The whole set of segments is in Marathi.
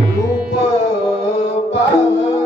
रूप पाहता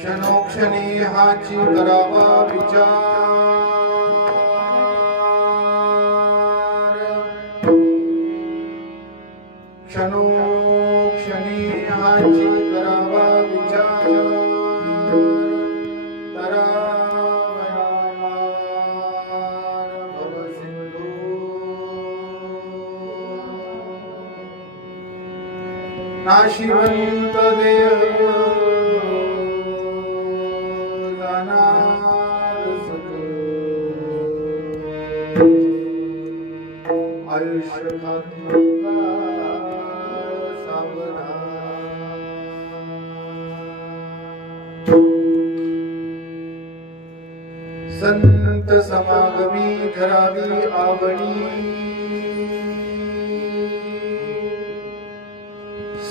क्षणोक्षणी हाची करावा विचार क्षणोक्षणी हाची करावा विचार नाशिवंत देव जाणार आयुष्य सावरा संत समागमी धरावी आवडी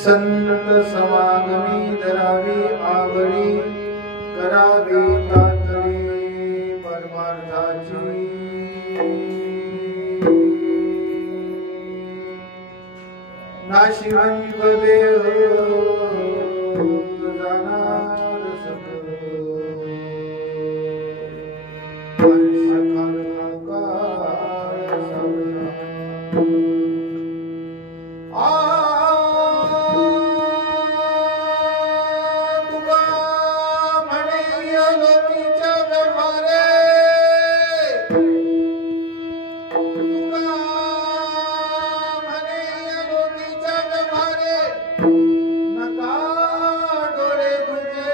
संत समागमी धरावी आवडी करावी तातडी परमार्थाची नाशिवंत देव जाणार नका डोळे तुझे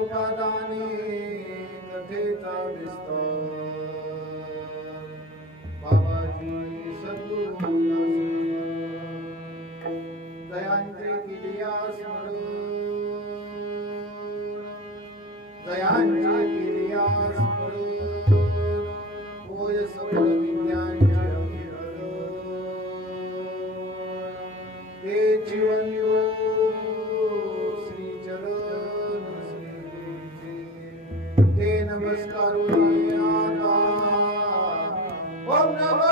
कृपादाने कथेचा विस्तार बाबाजी सद्गुरू दयांचे किलिया स्मरण दयांचे किलिया स्मरण होय सकळ विद्यांचे हे जीवन श्री चरण श्री ते नमस्कार आता ओम नमो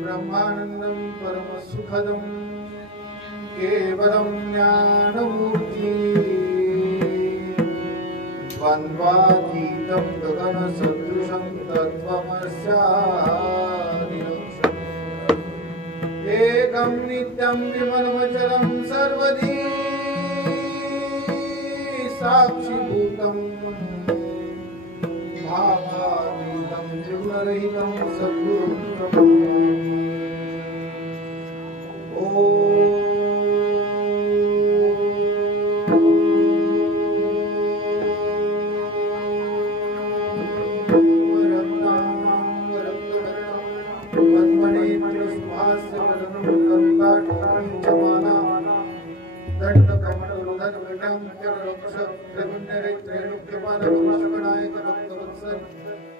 ब्रह्मानंदं परम सुखदं केवलं ज्ञानमूर्ति द्वन्द्वातीतं गगनसदृशं तत्त्वमस्यादिलक्ष्यम् एकं नित्यं विमलमचलं सर्वदी साक्षिभूतम् भावातीतं त्रिगुणरहितं सद्गुरुं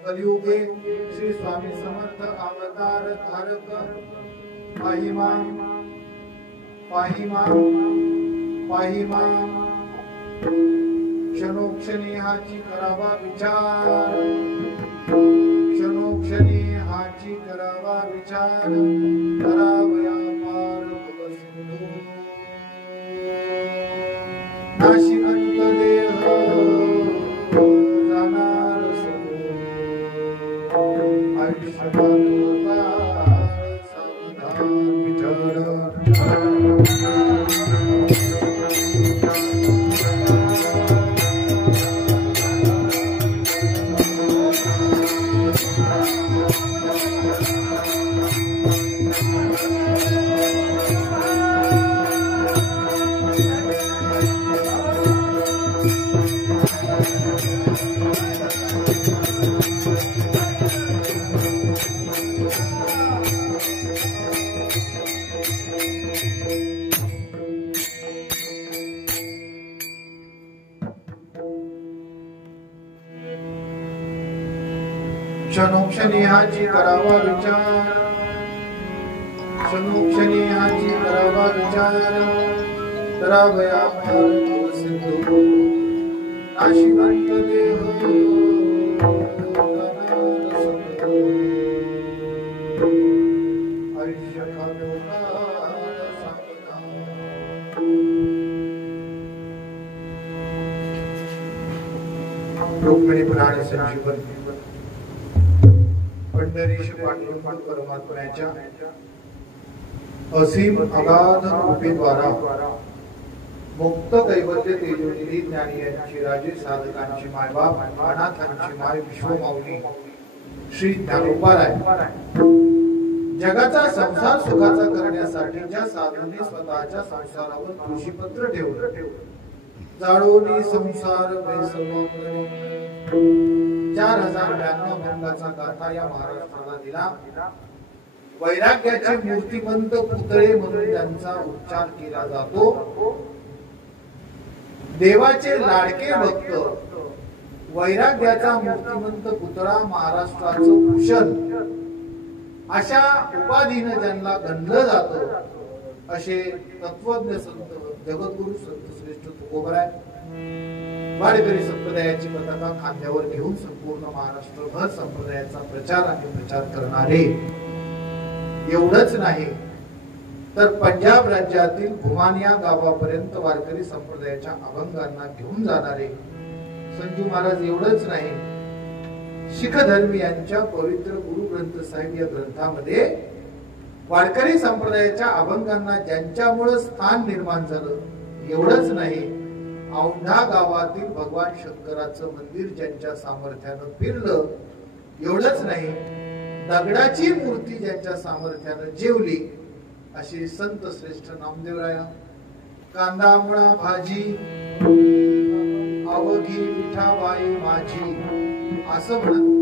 कलियुगे श्री स्वामी समर्थ अवतार धारक पाहिमा क्षणोक्षणी हाची करावा विचार क्षणोक्षणी हाची करावा विचार करावया पार भवसिंधू नाशिकंत देह जाणार आयुष्यमान सावधान विचार क्षणोक्षणी करावा विचार, क्षणोक्षणी करावा विचार, करावया भारत सिंधू नाशिवंत देह आयुष्य रुक्मिणी पुराण संजीवन पंढरीश पांडुरंग परमात्म्याच्या असीम अगाध कृपेद्वारा मुक्त दैवत्य तेजोनिधी ज्ञानी यांची राजे साधकांची मायबाप अनाथांची माय विश्वमाऊली श्री ज्ञानोबाराय जगाचा संसार सुखाचा करण्यासाठी ज्या साधूंनी स्वतःच्या संसारावर तुळशीपत्र ठेवलं, जाळोनी संसार बेसवांगणी 4092 भंगाचा गाथा या महाराष्ट्राला दिला. वैराग्याचे मूर्तिमंत पुतळे म्हणून त्यांचा उच्चार केला जातो. देवाचे लाडके भक्त वैराग्याचा मूर्तिमंत पुतळा महाराष्ट्राचं भूषण अशा उपाधीने ज्यांना गणलं जातं असे तत्वज्ञ संत जगद्गुरु संत श्रेष्ठ तुकोबराय वारकरी संप्रदायाची पताका खांद्यावर घेऊन संपूर्ण महाराष्ट्रभर संप्रदायाचा प्रचार आणि प्रचार करणारे. एवढंच नाही तर पंजाब राज्यातील भुमान या गावापर्यंत वारकरी संप्रदायाच्या अभंगांना घेऊन जाणारे संजू महाराज. एवढंच नाही, शीख धर्मीयांच्या पवित्र गुरु ग्रंथ साहिब या ग्रंथामध्ये वारकरी संप्रदायाच्या अभंगांना ज्यांच्यामुळे स्थान निर्माण झालं. एवढंच नाही, औंढा गावातील भगवान शंकराचं मंदिर ज्यांच्या सामर्थ्यानं फिरलं. एवढंच नाही, दगडाची मूर्ती ज्यांच्या सामर्थ्यानं जेवली अशी संत श्रेष्ठ नामदेवराया कांदा मुळा भाजी अवघी विठाबाई माझी असं म्हणत.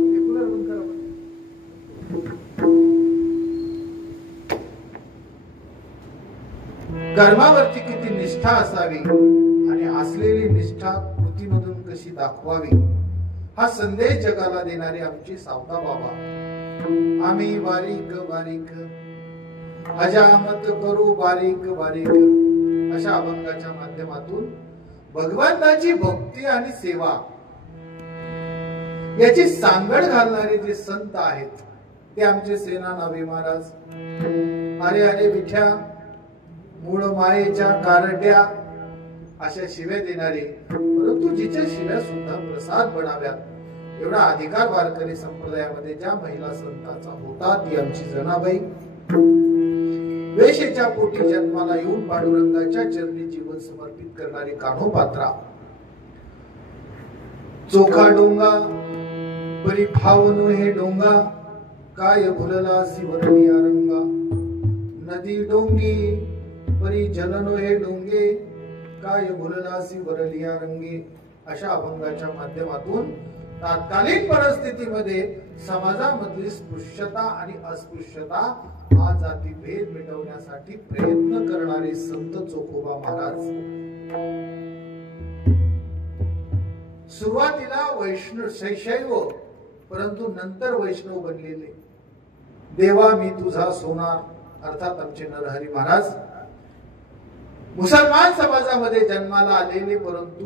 कर्मावरती किती निष्ठा असावी आणि असलेली निष्ठा कृतीमधून कशी दाखवावी हा संदेश जगाला देणारे आमचे सावता बाबा. आम्ही बारीक बारीक हजामत करू बारीक बारीक अशा अभंगाच्या माध्यमातून भगवंताची भक्ती आणि सेवा याची सांगड घालणारे जे संत आहेत ते आमचे सेना नावे महाराज. अरे अरे विठ्या मूळ मायेच्या कारट्या अशा शिव्या देणारे, परंतु जिच्या शिव्या सुद्धा प्रसाद बनाव्यात एवढा अधिकार वारकरी संप्रदायामध्ये ज्या महिला संतांचा होता ती आमची जनाबाई. वेशेच्या पोटी जन्माला येऊन पांडुरंगाच्या चरणी जीवन समर्पित करणारी कान्होपात्रा. चोखा डोंगा परी फावनो हे डोंगा काय भुलला सिवरलिया रंगा. नदी डोंगी परी जलनो हे डोंगे काय भुलला सिवरलिया रंगे अशा अभंगाच्या माध्यमातून तात्कालीन परिस्थितीमध्ये समाजामधली स्पृश्यता आणि अस्पृश्यता हा जाती भेद मिटवण्यासाठी प्रयत्न करणारे संत चोखोबा महाराज. सुरुवातीला वैष्णव शैशैव परंतु नंतर वैष्णव बनलेले. देवा मी तुझा सोनार अर्थात आमचे नरहरी महाराज. मुसलमान समाजामध्ये जन्माला आलेले परंतु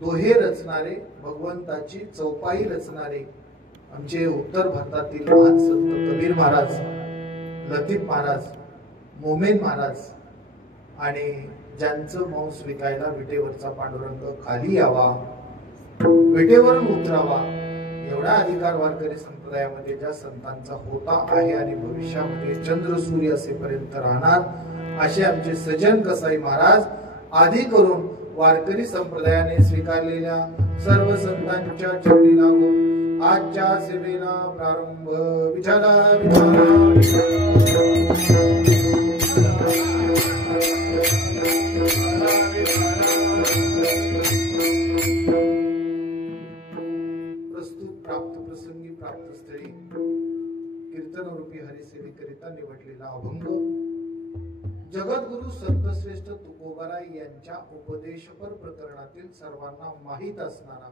दोहे रचणारे, भगवंताची चौपाई रचणारे आमचे उत्तर भारतातील महान संत कबीर महाराज, लतीफ महाराज, मोमेन महाराज आणि ज्यांचं मांस विकायला विटेवरचा पांडुरंग खाली यावा, विटेवरून उतरावा एवढा अधिकार वारकरी संप्रदायामध्ये ज्या संतांचा होता आहे आणि भविष्यामध्ये चंद्र सूर्य असेपर्यंत राहणार असे आमचे सजन कसाई महाराज आदी करून वारकरी संप्रदायाने स्वीकारलेल्या सर्व संतांच्या चरणी लागून आजच्या सेवेला प्रारंभ. विठला प्रस्तुत प्राप्त प्रसंगी प्राप्त स्थळी कीर्तनरूपी हरिसेवेकरिता निवडलेला अभंग जगद्गुरु संतश्रेष्ठ तुकोबाराय यांच्या उपदेशपर प्रकरणातील सर्वांना माहीत असणारा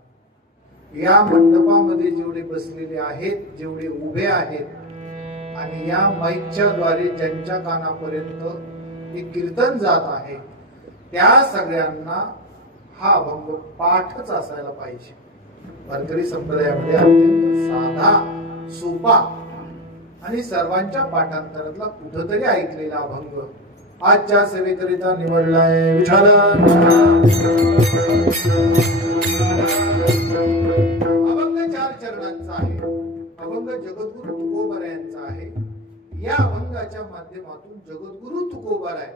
या मंडपामध्ये जेवढे बसलेले आहेत, जेवढे उभे आहेत आणि या माईकच्या द्वारे ज्यांच्या कानापर्यंत हे कीर्तन जात आहे, त्या सगळ्यांना हा अभंग पाठच असायला पाहिजे. वारकरी संप्रदायामध्ये अत्यंत साधा, सोपा आणि सर्वांच्या पाठांतरातला कुठंतरी ऐकलेला अभंग आजच्या सेवेकरिता निवडलाय. विठ्ठल अभंग 4 चरणांचा आहे. अभंग जगद्गुरु तुकोबाराय यांचा आहे. या अभंगाच्या माध्यमातून जगद्गुरु तुकोबाराय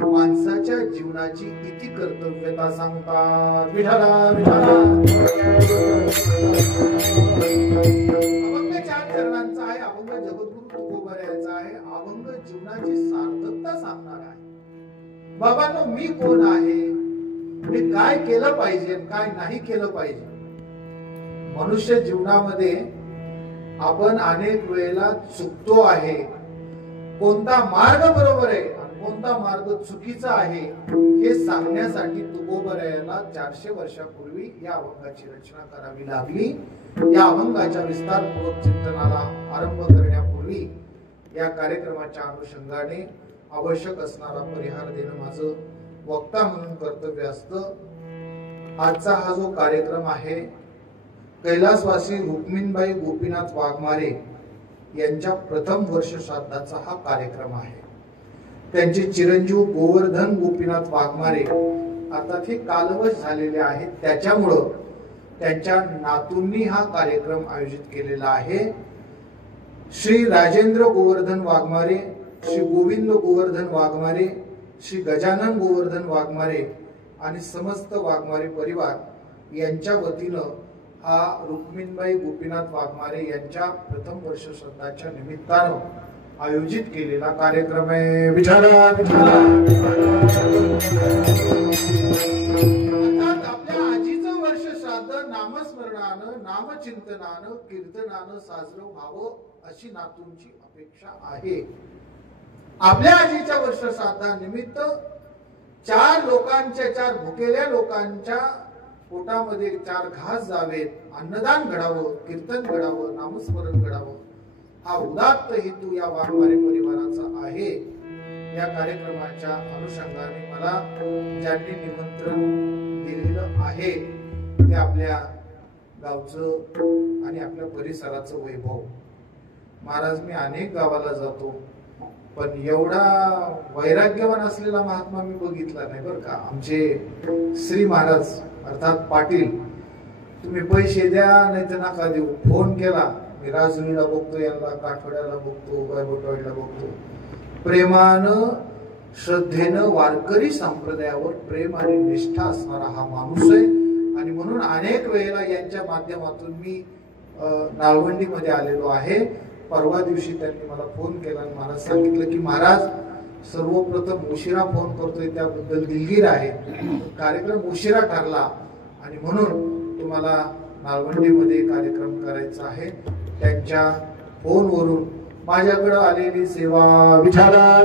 माणसाच्या जीवनाची इति कर्तव्यता सांगतात. विठ्ठला विठ्ठला. अभंग 4 चरणांचा आहे. अभंग जगद्गुरु तुकोबारायचा आहे. अभंग जीवनाची सार्थकता सांगणार आहे. बाबांनो, मी कोण आहे, मी काय केलं पाहिजे, काय नाही केलं पाहिजे. मनुष्य जीवनामध्ये आपण अनेक वेळेला चुकतो आहे. कोणता मार्ग बरोबर आहे, कोणता मार्ग चुकीचा आहे हे सांगण्यासाठी तुकोबारायाला 400 वर्षापूर्वी या अभंगाची रचना करावी लागली. या अभंगाच्या विस्तारपूर्वक चिंतनाला आरंभ करण्यापूर्वी या कार्यक्रमाच्या अनुषंगाने आवश्यक असणारा परिहार देणं माझं वक्ता म्हणून कर्तव्य असतं. आजचा हा जो कार्यक्रम आहे, कैलासवासी रुक्मिणीबाई गोपीनाथ वाघमारे यांच्या प्रथम वर्ष श्राद्धाचा हा कार्यक्रम आहे. त्यांचे चिरंजीव गोवर्धन गोपीनाथ वाघमारे आता ते कालवश झालेले आहेत. त्याच्यामुळं त्यांच्या नातूंनी हा कार्यक्रम आयोजित केलेला आहे. श्री राजेंद्र गोवर्धन वाघमारे, श्री गोविंद गोवर्धन वाघमारे, श्री गजानन गोवर्धन वाघमारे आणि समस्त वाघमारे परिवार यांच्या वतीनं हा रुक्मिणीबाई गोपीनाथ वाघमारे यांच्या प्रथम वर्ष श्राद्धाच्या निमित्तानं आयोजित केलेला कार्यक्रम आहे. विठ्ठला विठ्ठला. आपल्या आजीचं वर्ष श्राद्ध नामस्मरणानं, नामचिंतनानं, कीर्तनानं साजरं व्हावं अशी नातूंची अपेक्षा आहे. आपल्या आजीच्या वर्ष श्राद्धानिमित्त 4 लोकांच्या, 4 भुकेल्या लोकांच्या पोटामध्ये 4 घास जावेत, अन्नदान घडावं, कीर्तन घडावं, नामस्मरण घडावं हा उदात्त हेतू या वाघमारे परिवाराचा आहे. या कार्यक्रमाच्या अनुषंगाने मला ज्यांनी निमंत्रण दिलेलं आहे ते आपल्या गावचं आणि आपल्या परिसराचं वैभव. महाराज, मी अनेक गावाला जातो, पण एवढा वैराग्यवान असलेला महात्मा मी बघितला नाही बरं का. आमचे श्री महाराज अर्थात पाटील, तुम्ही पैसे द्या नाही तर नका देऊ, फोन केला मी राजुरीला बघतो, यांना काठवड्याला बघतो, बायबोटवाडीला बघतो, प्रेमानं श्रद्धेनं वारकरी संप्रदायावर प्रेम आणि निष्ठा असणारा हा माणूस आहे. आणि म्हणून अनेक वेळेला यांच्या माध्यमातून मी नाळवंडीमध्ये आलेलो आहे. परवा दिवशी त्यांनी मला फोन केला आणि मला सांगितलं की महाराज, सर्वप्रथम उशिरा फोन करतोय त्याबद्दल दिलगीर आहे, कार्यक्रम उशिरा ठरला आणि म्हणून तुम्हाला नाळवंडीमध्ये कार्यक्रम करायचा आहे. त्यांच्या फोनवरून माझ्याकडे आलेली सेवा विठ्ठला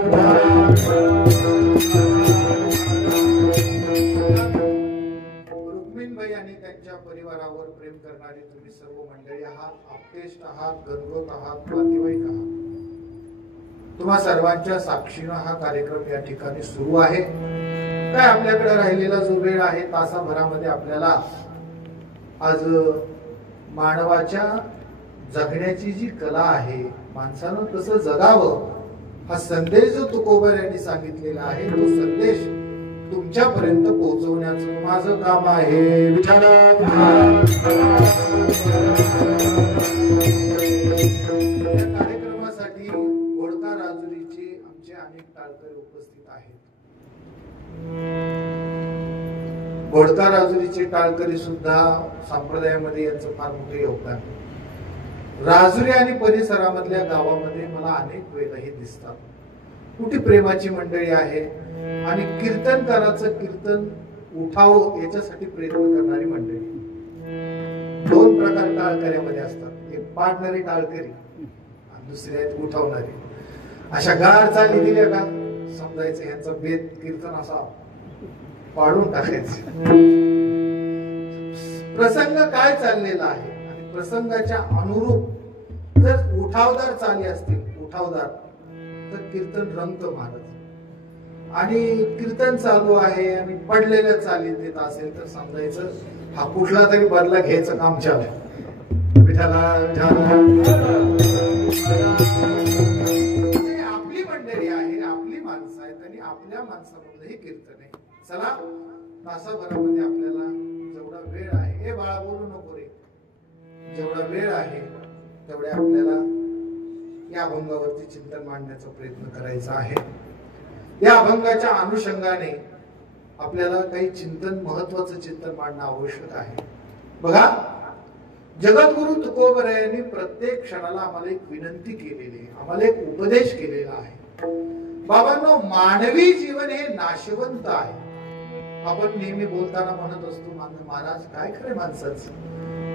रुक्मिणीबाई आणि त्यांच्या परिवारावर प्रेम करणारी तुम्ही सर्व मंडळी आहात, आप्तेष्ट आहात, गणगोत आहात, नातेवाईक आहात. तुम्हा सर्वांच्या साक्षीनं हा कार्यक्रम या ठिकाणी सुरू आहे. काय आपल्याकडे राहिलेला जो वेळ आहे तासाभरामध्ये आपल्याला आज मानवाच्या जगण्याची जी कला आहे, माणसानं कसं जगावं हा संदेश जो तुकोबार यांनी सांगितलेला आहे, तो संदेश तुमच्यापर्यंत पोहोचवण्याचं माझं काम आहे. विठ्ठला. या कार्यक्रमासाठी घोडका राजुरीचे आमचे अनेक टाळकरी उपस्थित आहेत. घोडका राजुरीचे टाळकरी सुद्धा संप्रदायामध्ये यांचं फार मोठं योगदान. राजुरी आणि परिसरामधल्या गावामध्ये मला अनेक वेळेला हे दिसतात. कुठे प्रेमाची मंडळी आहे आणि कीर्तनकाराचं कीर्तन उठावं याच्यासाठी प्रयत्न करणारी मंडळी. 2 प्रकार टाळकऱ्यामध्ये असतात, एक पाडणारी टाळकरी आणि दुसरे आहेत उठवणारी. अशा गार चाली दिल्या का समजायचं यांचा बेत कीर्तन असा पाडून टाकायचं. प्रसंग काय चाललेला आहे आणि प्रसंगाच्या अनुरूप जर उठावदार चाली असतील, उठावदार, तर कीर्तन रंगत महाराज. आणि कीर्तन चालू आहे आणि पडलेल्या चालीत येत असेल तर समजायचं हा कुठला तरी बदला घ्यायचं काम चालू आहे. आपली मंडळी आहे, आपली माणसं आहेत आणि आपल्या माणसामधलं हे कीर्तन आहे. चला तासाभरामध्ये आपल्याला जेवढा वेळ आहे, हे बाळा बोलू नको रे, जेवढा वेळ आहे तेवढे आपल्याला या अभंगावरती चिंतन मांडण्याचा प्रयत्न करायचा आहे. या अभंगाच्या अनुषंगाने आपल्याला काही चिंतन, महत्वाचं चिंतन मांडणं आवश्यक आहे. बघा, जगद्गुरु तुकोबरायांनी प्रत्येक क्षणाला आम्हाला एक विनंती केलेली आहे, आम्हाला एक उपदेश केलेला आहे. बाबांनो, मानवी जीवन हे नाशवंत आहे. आपण नेहमी बोलताना म्हणत असतो, महाराज काय खरे माणसाचं.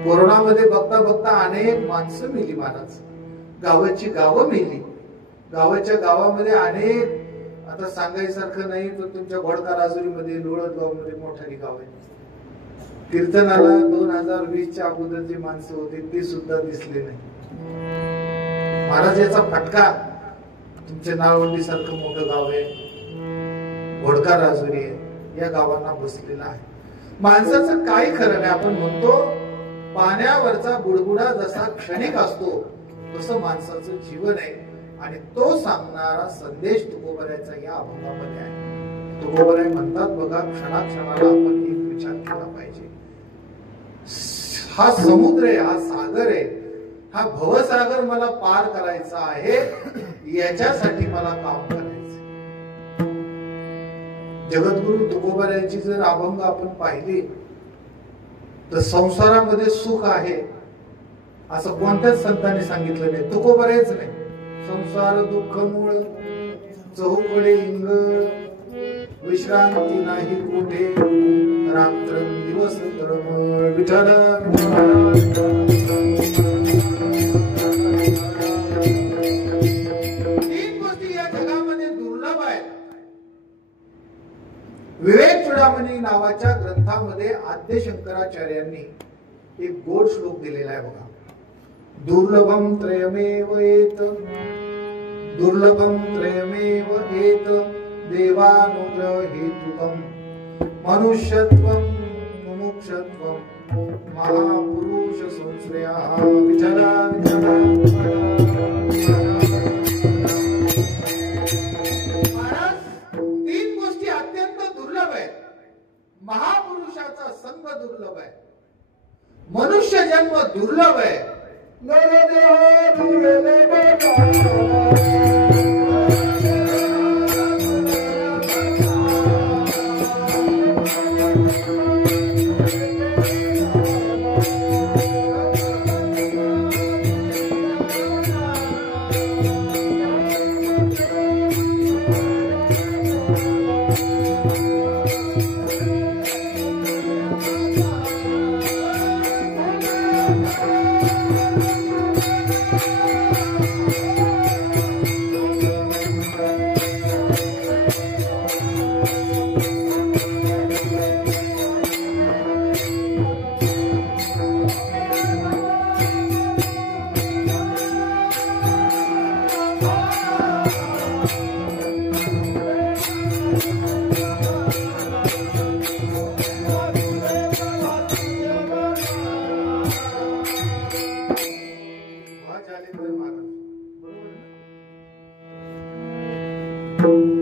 कोरोनामध्ये बघता बघता अनेक माणसं मेली महाराज, गावाची गावं मेली. गावाच्या गावामध्ये अनेक, आता सांगायसारखं नाही तर तुमच्या घोडका राजुरीमध्ये, लोळदगाव मध्ये मोठाली गाव आहे. कीर्तनाला 2020च्या अगोदर जी माणसं होती ते सुद्धा दिसले नाही महाराज. याचा फटका तुमच्या नाळवंडी सारखं मोठं गाव आहे, घोडका राजुरी आहे, या गावांना बसलेला आहे. माणसाचं काही खरं नाही. आपण म्हणतो पाण्यावरचा बुडबुडा जसा क्षणिक असतो तसं माणसाचं जीवन आहे. आणि तो सांगणारा संदेश तुकोबरायांचा या अभंगामध्ये आहे. तुकोबराय म्हणतात बघा, क्षणाक्षणाला आपण एक विचार केला पाहिजे. हा समुद्र आहे, हा सागर आहे, हा भवसागर मला पार करायचा आहे, याच्यासाठी मला काम करायचं. जगद्गुरु तुकोबरायांची जर अभंग आपण पाहिली तर संसारामध्ये सुख आहे असं कोणत्याच संतांनी सांगितलं नाही, तुकोबरायच नाही. संसार दुःख मूळ, चहूकडे इंग, विश्रांती नाही कुठे, रात्र दिवस तळमळ, विठ्ठल. तीन गोष्टी या जगामध्ये दुर्लभ आहेत. विवेक चूडामणी नावाच्या ग्रंथामध्ये आद्य शंकराचार्यांनी एक गोड श्लोक दिलेला आहे बघा. दुर्लभम त्रयमेव एत, दुर्लभम त्रयमेव एत, देवानुग्रह हेतुकम, मनुष्यत्वम मुमुक्षत्वम, महापुरुष संश्रया. विठ्ठला विठ्ठला. महाराज, तीन गोष्टी अत्यंत दुर्लभ आहेत. महापुरुषाचा संग दुर्लभ आहे, मनुष्य जन्म दुर्लभ आहे, नरदेह दुर्लभ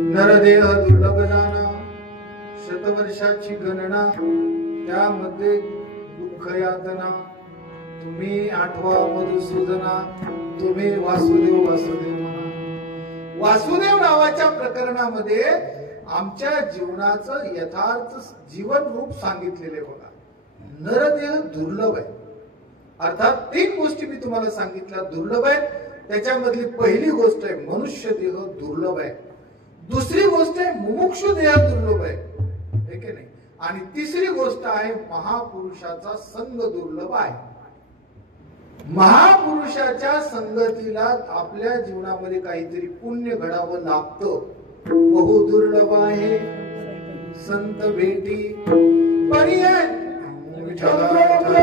नरदेह दुर्लभ जाना, शतवर्षाची गणना, त्यामध्ये दुःख यातना, तुम्ही आठवा मधुसूदना, तुम्ही वासुदेव वासुदेव म्हणा. वासुदेव नावाच्या प्रकरणामध्ये आमच्या जीवनाचं यथार्थ जीवन रूप सांगितलेले बघा. नरदेह दुर्लभ आहे, अर्थात तीन गोष्टी मी तुम्हाला सांगितल्या दुर्लभ आहेत. त्याच्यामधली पहिली गोष्ट आहे मनुष्य देह दुर्लभ आहे, दुसरी गोष्ट आहे मुमुक्षु देह दुर्लभ आहे, हे की नाही, आणि तिसरी गोष्ट आहे महापुरुषाचा संग दुर्लभ आहे. महापुरुषाच्या संगतीला आपल्या जीवनामध्ये काहीतरी पुण्य घडावं लागतं. बहु दुर्लभ आहे संत भेटी पर्याय. विठ्ठला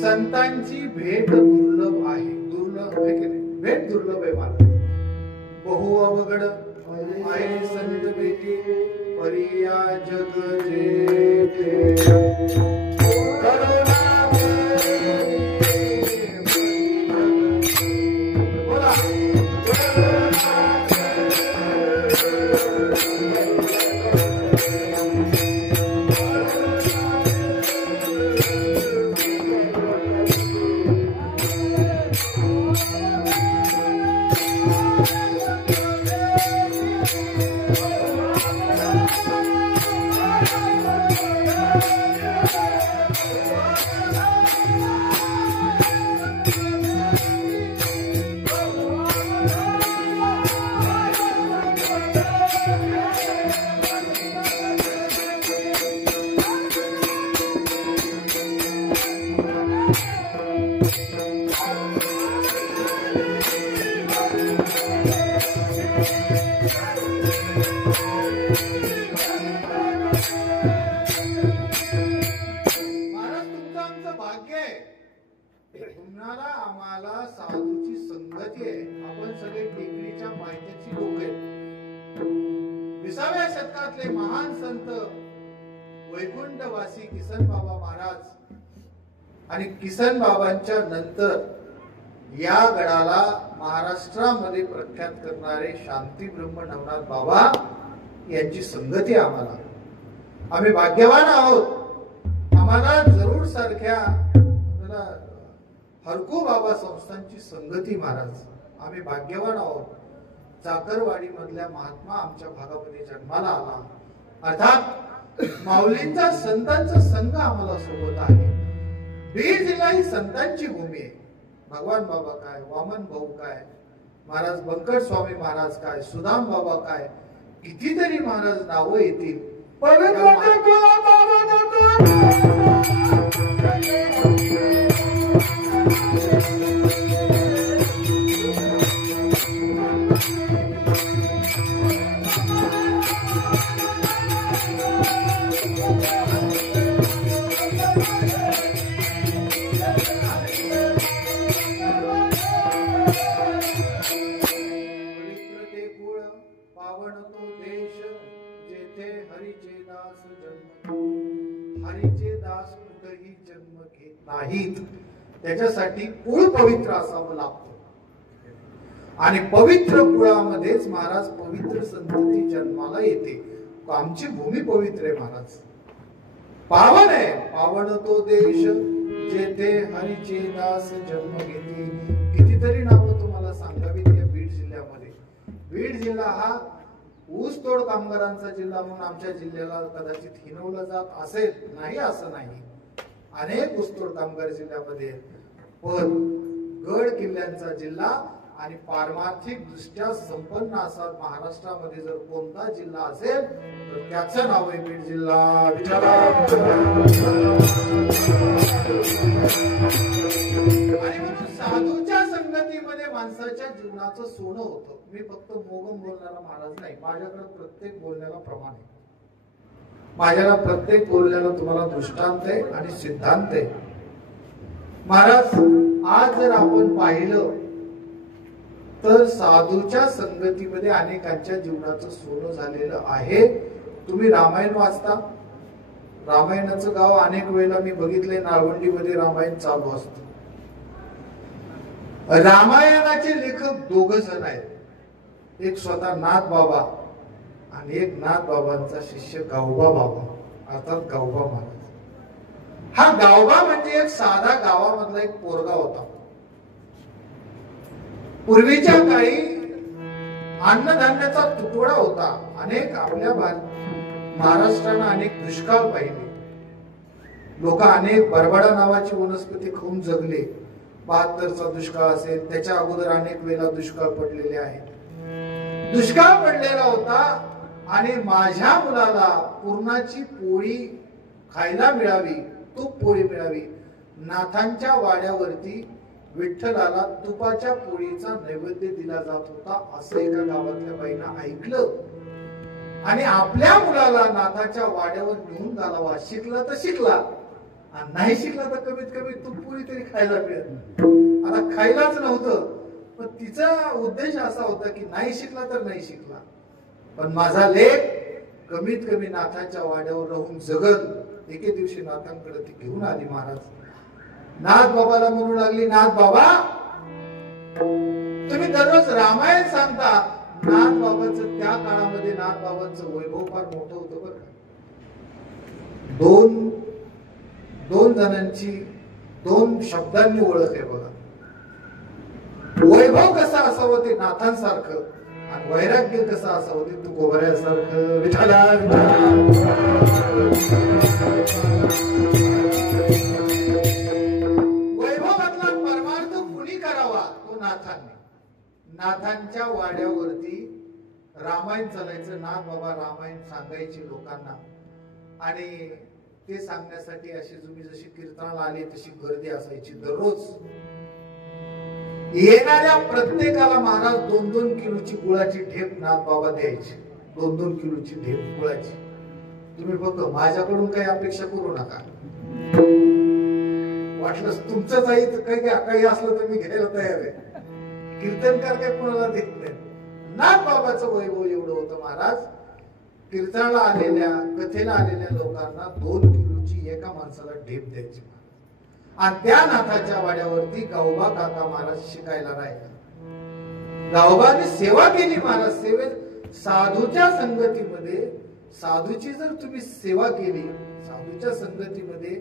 संतांची भेट दुर्लभ आहे, दुर्लभ आहे की नाही? भेट दुर्लभ आहे मला. बहु अवघड आहे संत भेटी, परिया जग जेठे. बोला तुम्हाला आम्हाला साधूची संगती आहे. आपण सगळे टेकडीच्या पायथ्याची लोक आहेत. 20व्या शतकातले महान संत वैकुंठवासी किसन बाबा महाराज आणि किसन बाबांच्या नंतर या गडाला महाराष्ट्रामध्ये प्रख्यात करणारे शांती ब्रह्म नवनाथ बाबा यांची संगती आम्हाला. आम्ही भाग्यवान आहोत. आम्हाला जरूर सारख्या हरकू बाबा संस्थांची संगती महाराज. आम्ही भाग्यवान आहोत. चाकरवाडी मधल्या महात्मा आमच्या भागामध्ये जन्माला आला. अर्थात माऊलींचा संतांचा संघ आम्हाला सोबत आहे. बीड जिल्हा ही संतांची भूमी आहे. भगवान बाबा काय, वामन भाऊ काय, महाराज बंकट स्वामी महाराज काय, सुदाम बाबा काय, कितीतरी महाराज नावं येतील. नाहीत. त्याच्यासाठी कुळ पवित्र असावं लागतं आणि पवित्र कुळामध्येच महाराज पवित्र संतती जन्माला येते. आमची भूमी पवित्र आहे महाराज. पावन आहे. पावन तो देश जेथे हरीचे दास जन्म घेते. कितीतरी नावं तुम्हाला सांगावीत या बीड जिल्ह्यामध्ये. बीड जिल्हा हा ऊसतोड कामगारांचा जिल्हा म्हणून आमच्या जिल्ह्याला कदाचित हिनवलं जात असेल, नाही असं नाही. अनेक ऊसतोड कामगार जिल्ह्यामध्ये, पण गड किल्ल्यांचा जिल्हा आणि पारमार्थिक दृष्ट्या संपन्न असा महाराष्ट्रामध्ये जर कोणता जिल्हा असेल तर त्याचं नाव आहे बीड जिल्हा. आणि म्हणून साधूच्या संगतीमध्ये माणसाच्या जीवनाचं सोनं होतं. मी फक्त मोगम बोलणारा महाराज नाही. माझ्याकडे प्रत्येक बोलण्याला प्रमाण आहे. माझ्याला प्रत्येक बोलण्याला तुम्हाला दृष्टांत आहे आणि सिद्धांत आहे. महाराज आज जर आपण पाहिलं तर साधूच्या संगतीमध्ये अनेकांच्या जीवनाचं सोनं झालेलं आहे. तुम्ही रामायण वाचता, रामायणाचं गाव अनेक वेळेला मी बघितले, नाळवंडीमध्ये रामायण चालू असतं. रामायणाचे लेखक दोघ जण आहेत, एक स्वतः नाथ बाबा आणि एक नाथ बाबांचा शिष्य गावबा बाबा, अर्थात गावबा महाराज. हा गावबा म्हणजे एक साधा गावामधला एक पोरगा होता. पूर्वीच्या काळी अन्नधान्याचा तुटवडा होता. अनेक आपल्या महाराष्ट्रानं अनेक दुष्काळ पाहिले. लोक अनेक बरबडा नावाची वनस्पती खाऊन जगले. 72चा दुष्काळ असेल, त्याच्या अगोदर अनेक वेळेला दुष्काळ पडलेले आहेत. दुष्काळ पडलेला होता आणि माझ्या मुलाला पुरणाची पोळी खायला मिळावी, तूप पोळी मिळावी, नाथांच्या वाड्यावरती विठ्ठलाला तुपाच्या पोळीचा नैवेद्य दिला जात होता असं एका गावातल्या बाईनं ऐकलं आणि आपल्या मुलाला नाथाच्या वाड्यावर घेऊन घालावा. शिकला तर शिकला आणि नाही शिकला तर कमीत कमी तूप पोळी तरी खायला मिळत. आता खायलाच नव्हतं, पण तिचा उद्देश असा होता की नाही शिकला तर नाही शिकला, पण माझा लेख कमीत कमी नाथाच्या वाड्यावर राहून जगल. एके दिवशी नाथांकडे ती घेऊन आली महाराज. नाथ बाबाला म्हणू लागली, नाथ बाबा तुम्ही दररोज रामायण सांगता. नाथ बाबांचं त्या काळामध्ये नाथ बाबांचं वैभव फार मोठं होतं बरं का. दोन जणांची दोन शब्दांनी ओळख आहे बघा. वैभव कसं असावं ते नाथांसारखं आणि वैराग्य कसं असावं ते तू गोबऱ्यासारखं. विठ्ठला वैभवातला परमार्थ कुणी करावा तो नाथांनी. नाथांच्या वाड्यावरती रामायण चालायचं. नाथ बाबा रामायण सांगायचे लोकांना आणि ते सांगण्यासाठी अशी तुम्ही जशी कीर्तनाला आली तशी गर्दी असायची. दररोज येणाऱ्या प्रत्येकाला महाराज 2-2 किलोची गुळाची ढेप नाथ बाबा द्यायची. 2-2 किलोची ढेप गुळाची. तुम्ही फक्त माझ्याकडून काही अपेक्षा करू नका. वाटलं तुमचंच आहे तर काही असलं तर मी घ्यायला तयार आहे. कीर्तनकार काय कोणाला देत नाही. नाथ बाबाचं वैभव एवढं होतं महाराज. कीर्तनाला आलेल्या कथेला आलेल्या लोकांना 2 किलोची एका माणसाला ढेप द्यायची आणि त्या नाथाच्या वाड्यावरती गावबा काका महाराज शिकायला राहिला. गावबाने सेवा केली महाराज. सेवेत साधूच्या संगतीमध्ये साधूची जर तुम्ही सेवा केली, साधूच्या संगतीमध्ये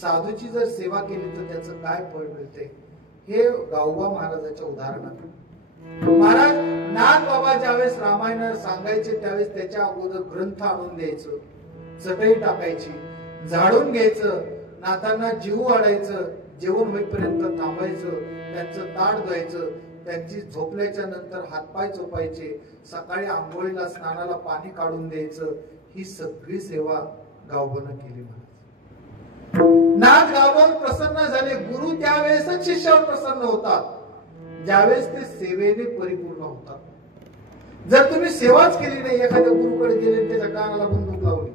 साधूची जर सेवा केली तर त्याचं काय फळ मिळते हे गावबा महाराजाच्या उदाहरणात. महाराज नाथ बाबा ज्यावेळेस रामायण सांगायचे त्यावेळेस त्याच्या अगोदर ग्रंथ आणून द्यायचं, चटई टाकायची, झाडून घ्यायचं, नाथांना जीव वाढायचं, जेवण होईपर्यंत थांबायचं, त्यांचं ताट धुवायचं, त्यांची झोपल्याच्या नंतर हातपाय चोपायचे, सकाळी आंघोळीला स्नानाला पाणी काढून द्यायचं. ही सगळी सेवा गावबानं केली महाराज. नाथ गावावर प्रसन्न झाले. गुरु त्यावेळेसच शिष्यावर प्रसन्न होतात ज्यावेळेस ते सेवेने परिपूर्ण होतात. जर तुम्ही सेवाच केली नाही, एखाद्या गुरुकडे गेले त्याच्या कानाला बंदूक लावली,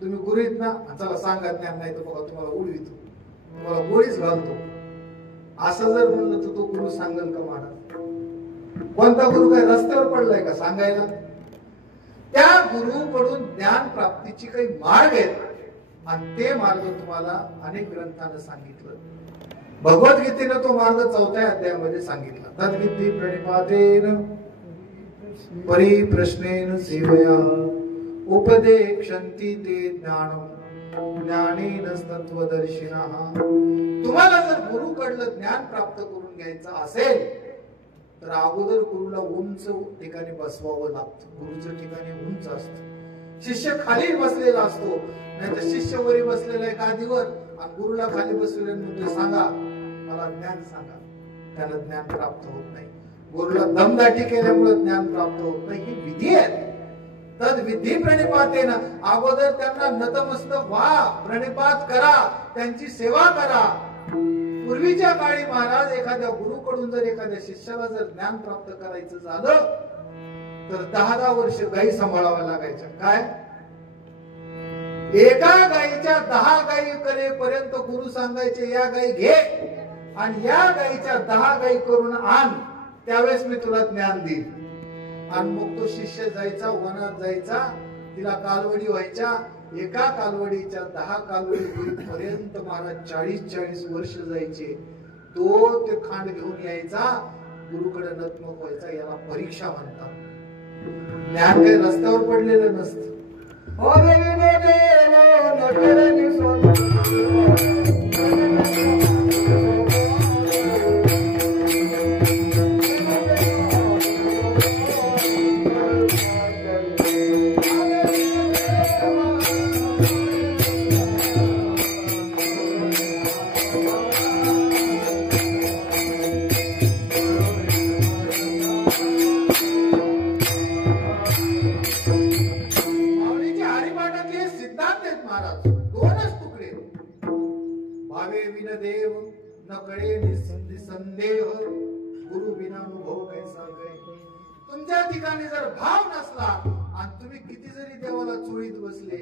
तुम्ही गुरु येत ना चला सांगा ज्ञान नाही तर बघा तुम्हाला उडवितो, तुम्हाला गोळीच घालतो, असं जर म्हणलं तर तो गुरु सांगेल का महाराज? कोणता गुरु काय रस्त्यावर पडलाय का सांगायला? त्या गुरुकडून ज्ञान प्राप्तीची काही मार्ग आहेत आणि ते मार्ग तुम्हाला अनेक ग्रंथांना सांगितलं. भगवद्गीतेनं तो मार्ग 4थ्या अध्यायामध्ये सांगितला. तद्विद्धी प्रणिपातेन परिप्रश्नेन सेवया उपदेक्षन्ति ते ज्ञानम् ज्ञानेन तत्त्वदर्शिनः. तुम्हाला जर गुरुकडलं ज्ञान प्राप्त करून घ्यायचं असेल तर अगोदर गुरुला उंच ठिकाणी बसवावं लागतं. गुरुचं ठिकाणी उंच असतं. शिष्य खाली बसलेला असतो, नाही तर शिष्य वरी बसलेला आहे गादीवर आणि गुरुला खाली बसलेला म्हणतो सांगा मला ज्ञान सांगा. त्याला ज्ञान प्राप्त होत नाही. गुरुला दमदाटी केल्यामुळे ज्ञान प्राप्त होत नाही. ही विधी आहे. तद विधी प्रणिपातेन. अगोदर त्यांना नतमस्तक व्हा, प्रणिपात करा, त्यांची सेवा करा. पूर्वीच्या काळी महाराज एखाद्या गुरुकडून जर एखाद्या शिष्याला जर ज्ञान प्राप्त करायचं झालं तर 10-10 वर्ष गायी सांभाळाव्या लागायच्या. काय? एका गायीच्या 10 गायी करेपर्यंत गुरु सांगायचे या गायी घे आणि या गायीच्या 10 गायी करून आण, त्यावेळेस मी तुला ज्ञान देईल. आणि मग तो शिष्य जायचा, वनात जायचा, तिला कालवडी व्हायच्या, एका कालवडीच्या 10 कालवडी पर्यंत महाराज 40-40 वर्ष जायचे. तो ते खांड घेऊन यायचा, गुरुकडे नतमक व्हायचा. याला परीक्षा म्हणतात. ज्ञान काही रस्त्यावर पडलेलं नसतं. देव न कळे निसंदेह, गुरु बिना अनुभव कैसा कळे. तुमच्या ठिकाणी जर भाव नसला आणि तुम्ही किती जरी देवाला चोळीत बसले,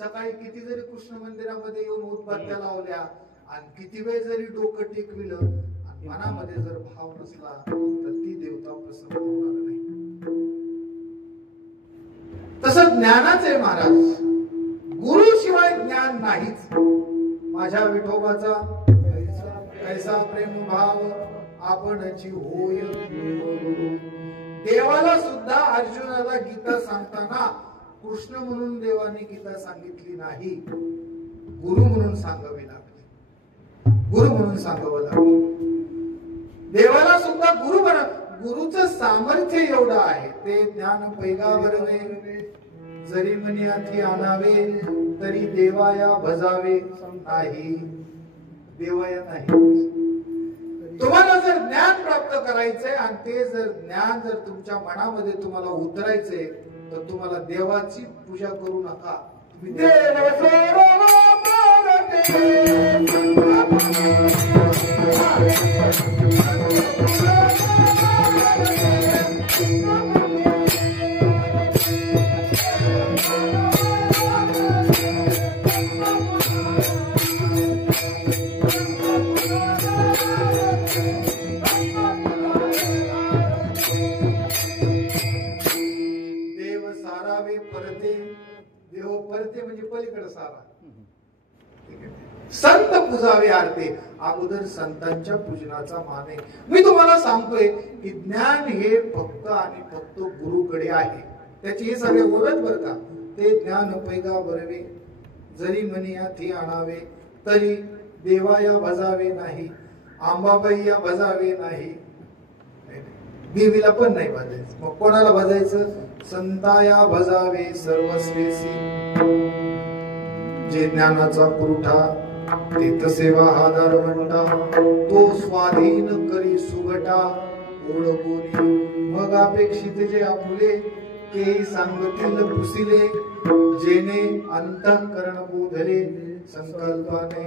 सकाळी किती जरी कृष्ण मंदिरामध्ये येऊन उदबत्त्या लावल्या आणि किती वेळ जरी डोकं टेकविलं आणि मनामध्ये जर भाव नसला तर ती देवता प्रसन्न होणार नाही. तसं ज्ञानाच आहे महाराज. गुरु शिवाय ज्ञान नाहीच. माझ्या विठोबाचा कैसा प्रेम भाव आपणची होय. देवाला सुद्धा अर्जुनाला गीता सांगताना कृष्ण म्हणून देवाने गीता सांगितली नाही, गुरु म्हणून सांगावी लागली. गुरु म्हणून सांगावं लागलं. देवाला सुद्धा गुरुचं सामर्थ्य एवढं आहे. ते ज्ञान पैगावरवे, जरी मनी हाती आणावे, तरी देवाया भजावे नाही. देवाया नाही. तुम्हाला जर ज्ञान प्राप्त करायचंय आणि ते जर ज्ञान जर तुमच्या मनामध्ये तुम्हाला उतरायचंय तर तुम्हाला देवाची पूजा करू नका. परते म्हणजे पलीकडे सारा. संत पूजावे आरते. अगोदर संतांच्या पूजनाचा मान आहे. मी तुम्हाला सांगतोय की ज्ञान हे फक्त आणि फक्त गुरुकडे आहे. त्याची हे सगळे ओळख बर का. ते ज्ञान पैगा बरवे, जरी मनी हाती आणावे, तरी देवाया भजावे नाही, आंबाबाईया भजावे नाही. देवीला पण नाही भजायचं. मग कोणाला भजायचं? संताया भजावे सर्वस्वेसी. जे ज्ञानाचा पुरवठा तीत सेवा हा दारवंटा, तो स्वाधीन करी सुगटा ओळखोनी. मग अपेक्षित जे आपुले, ते सांगतील पुसिले, जेने अंतःकरण बोधले संकल्पाने.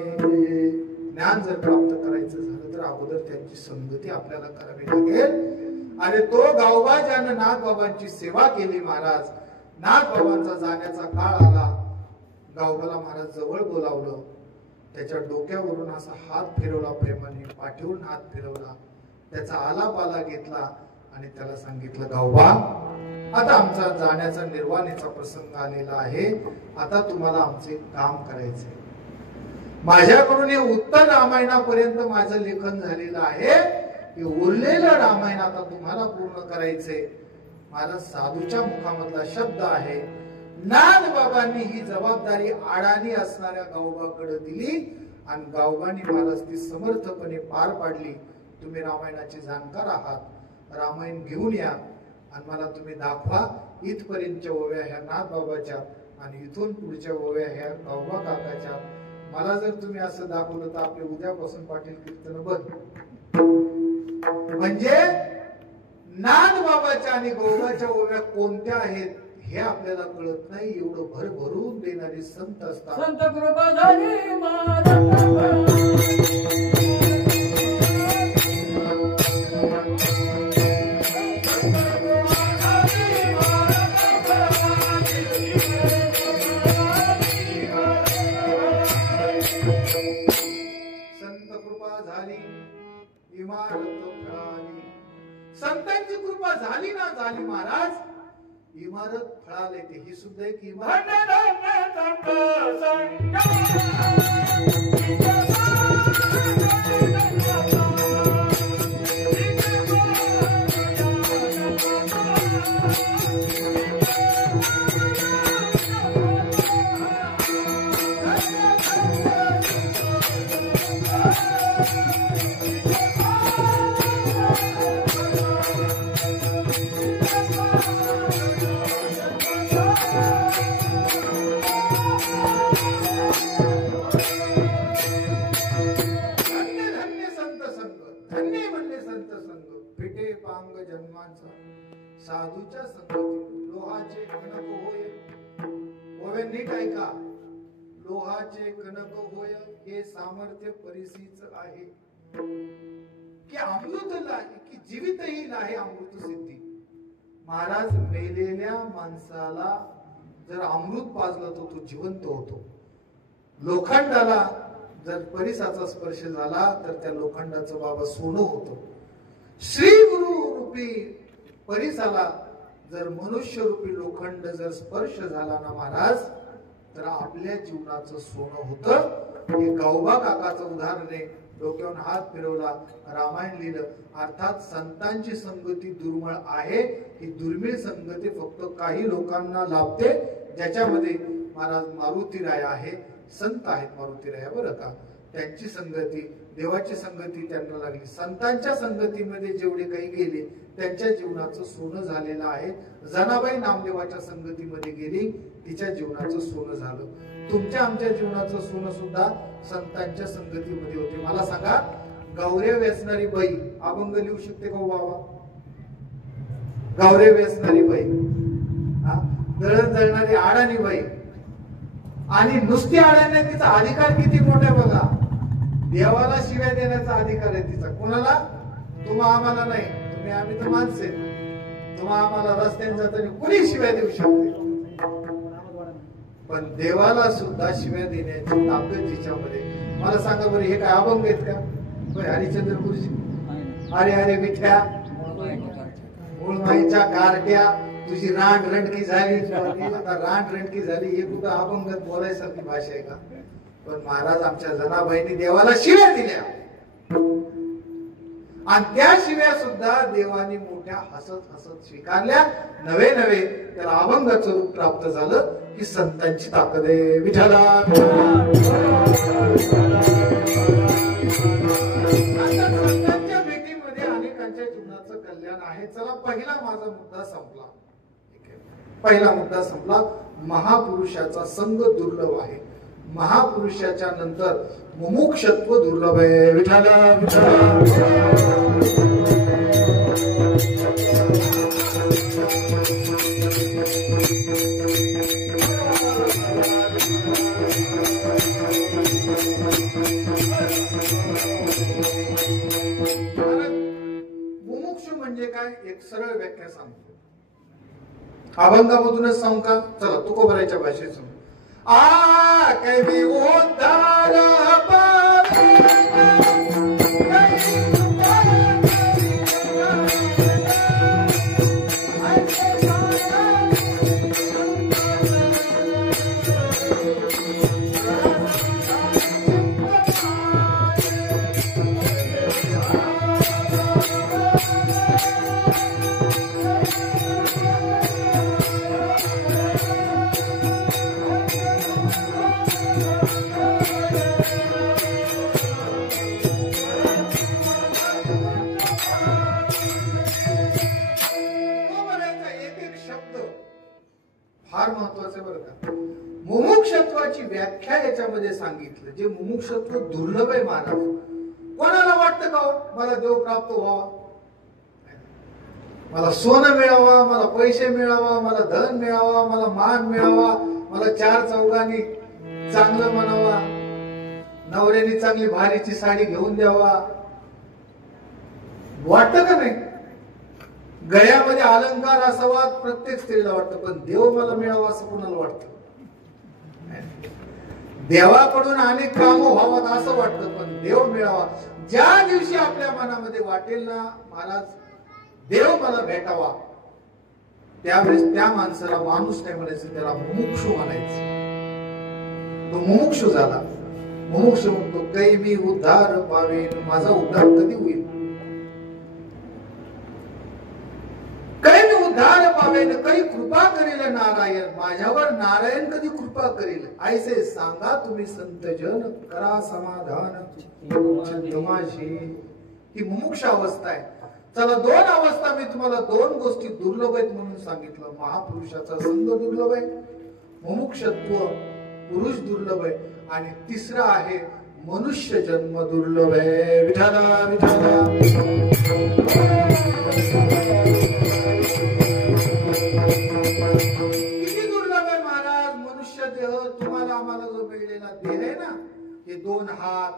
ज्ञान जर प्राप्त करायचं झालं तर अगोदर त्यांची संगती आपल्याला करावी लागेल. अरे तो गावबा ज्यानं नागबाबांची सेवा केली महाराज, नागबाबांचा जाण्याचा काळ आला, गावबाला महाराज जवळ बोलावलं, त्याच्या डोक्यावरून असा हात फिरवला प्रेमाने, पाठीवरून हात फिरवला, त्याचा आलापाला घेतला आणि त्याला सांगितलं, गावबा आता आमचा जाण्याचा निर्वाणीचा प्रसंग आलेला आहे, आता तुम्हाला आमचे काम करायचे. माझ्याकडून हे उत्तर रामायणापर्यंत माझं लेखन झालेलं आहे, उरलेलं रामायण आता तुम्हाला पूर्ण करायचंय. माझा साधूच्या मुखामधला शब्द आहे. नागबाबांनी ही जबाबदारी अडाणी असणाऱ्या गावबाकडे दिली आणि गावबांनी महाराज ती समर्थपणे पार पाडली. तुम्ही रामायणाचे जाणकार आहात, रामायण घेऊन या आणि मला तुम्ही दाखवा. इथपर्यंतच्या ओव्या ह्या नागबाबाच्या आणि इथून पुढच्या ओव्या ह्या गावबा काकाच्या. मला जर तुम्ही असं दाखवलं तर आपले उद्यापासून पाटील कीर्तन बंद. म्हणजे नागबाबाच्या आणि गौबाच्या ओव्या कोणत्या आहेत हे आपल्याला कळत नाही. एवढं भरभरून देणारे संत असतात. संत कृपा झाली इमारत फळाली. संतांची कृपा झाली ना झाली महाराज, इमारत फळाला येते, ही सुद्धा एक इमारत. साधूच्या संगती लोहाचे कणक होय. ओवे नीट ऐका, लोहाचे कणक होय हे सामर्थ्य परिसीच आहे, की अमृत की जीवितही आहे अमृत सिद्धी. महाराज मेलेल्या माणसाला जर अमृत पाजलं तर तो जिवंत होतो. लोखंडाला जर परिसाचा स्पर्श झाला तर त्या लोखंडाचं बाबा सोनं होतं. श्री गुरु रूपी परिसाला जर मनुष्य रूपी लोखंड जर स्पर्श झाला ना महाराज, तर आपल्या जीवनाचं सोनं होतं. हे गौबा काकाचं उदाहरण आहे. डोक्यावर हात फिरवला, रामायण लिहिलं. अर्थात संतांची संगती दुर्मिळ आहे. ही दुर्मिळ संगती फक्त काही लोकांना लाभते, ज्याच्यामध्ये महाराज मारुतीराय आहे, संत आहेत मारुतीराय बरं का. त्यांची संगती, देवाची संगती त्यांना लागली. संतांच्या संगतीमध्ये जेवढे काही गेले त्यांच्या जीवनाचं सोनं झालेलं आहे. जनाबाई नामदेवाच्या संगतीमध्ये गेली, तिच्या जीवनाचं सोनं झालं. तुमच्या आमच्या जीवनाचं सोनं सुद्धा संतांच्या संगतीमध्ये होते. मला सांगा, गौऱ्या वेचणारी बाई अभंग लिहू शकते का बाबा? गौऱ्या वेचणारी बाई, दळण दळणारी आडाणी बाई, आणि नुसती आडाने तिचा अधिकार किती मोठा बघा. देवाला शिव्या देण्याचा अधिकार आहे तिचा. कोणाला? तुम्हा आम्हाला नाही. तुम्ही आम्ही तर माणसे, तुम्हा आम्हाला रस्त्याने जाताना कुणी शिव्या देऊ शकते, पण देवाला सुद्धा शिव्या देण्याची ताकद तिच्यामध्ये. मला सांगा बरं, हे काय अभंग आहेत का? हरिश्चंद्र गुरुजी, अरे अरे विठ्या मुळमाईच्या गारट्या, तुझी रांड रंडकी झाली, रांड रंडकी झाली, हे कुठं अभंगात बोलायसारखी भाषा आहे का? पण महाराज आमच्या जनाबाईंनी देवाला शिव्या दिल्या, आणि त्या शिव्या सुद्धा देवानी मोठ्या हसत हसत स्वीकारल्या. नवे नवे त्याला अभंगाचं रूप प्राप्त झालं, की संतांची ताकद आहे. विठ्ठला संतांच्या भेटीमध्ये अनेकांच्या जीवनाचं कल्याण आहे. चला, पहिला माझा मुद्दा संपला. पहिला मुद्दा संपला. महापुरुषाचा संग दुर्लभ आहे. महापुरुषाच्या नंतर मुमुक्षत्व दुर्लभ आहे. विठ्ठला विठ्ठला. मुमुक्षु म्हणजे काय? एक सरळ व्याख्या सांगतो, अभंगामधूनच सांगू का? चला, तुकोबराच्या भाषेत सांगू. कभी उद्धार फार महत्वाचं बरं का. मुमुक्षत्वाची व्याख्या याच्यामध्ये सांगितलं. जे मुमुक्षत्व दुर्लभ आहे महाराज. कोणाला वाटतं का मला देव प्राप्त व्हावा, मला सोनं मिळावा, मला पैसे मिळावा, मला धन मिळावा, मला मान मिळावा, मला चार चौघांनी चांगलं म्हणावा, नवऱ्याने चांगली भारीची साडी घेऊन द्यावा, वाटतं का नाही? गळ्यामध्ये अलंकार असावा प्रत्येक स्त्रीला वाटतं, पण देव मला मिळावा असं कोणाला वाटतं? देवाकडून अनेक काम व्हावं असं वाटतं, पण देव मिळावा. ज्या दिवशी आपल्या मनामध्ये वाटेल ना महाराज देव मला भेटावा, त्यावेळेस त्या माणसाला माणूस नाही म्हणायचं, त्याला मुमुक्षू म्हणायचं. तो मुमुक्षू झाला. मुमुक्षू म्हणतो कै मी उद्धार पावेन, माझा उद्धार कधी होईल? कै मी उद्धार पावेन, कै कृपा करेल नारायण, माझ्यावर नारायण कधी कृपा करेल? ऐसे सांगा तुम्ही संतजन, करा समाधान माझी. ही मुमुक्ष अवस्था आहे. चला, दोन अवस्था मी तुम्हाला, दोन गोष्टी दुर्लभ आहेत म्हणून सांगितलं. महापुरुषाचा संग दुर्लभ आहे, मुमुक्षत्व पुरुष दुर्लभ आहे, आणि तिसरा आहे मनुष्य जन्म दुर्लभ आहे. विठाला विठाला. किती दुर्लभ आहे महाराज मनुष्य देह. तुम्हाला आम्हाला जो मिळलेला देह आहे ना, हे दोन हात,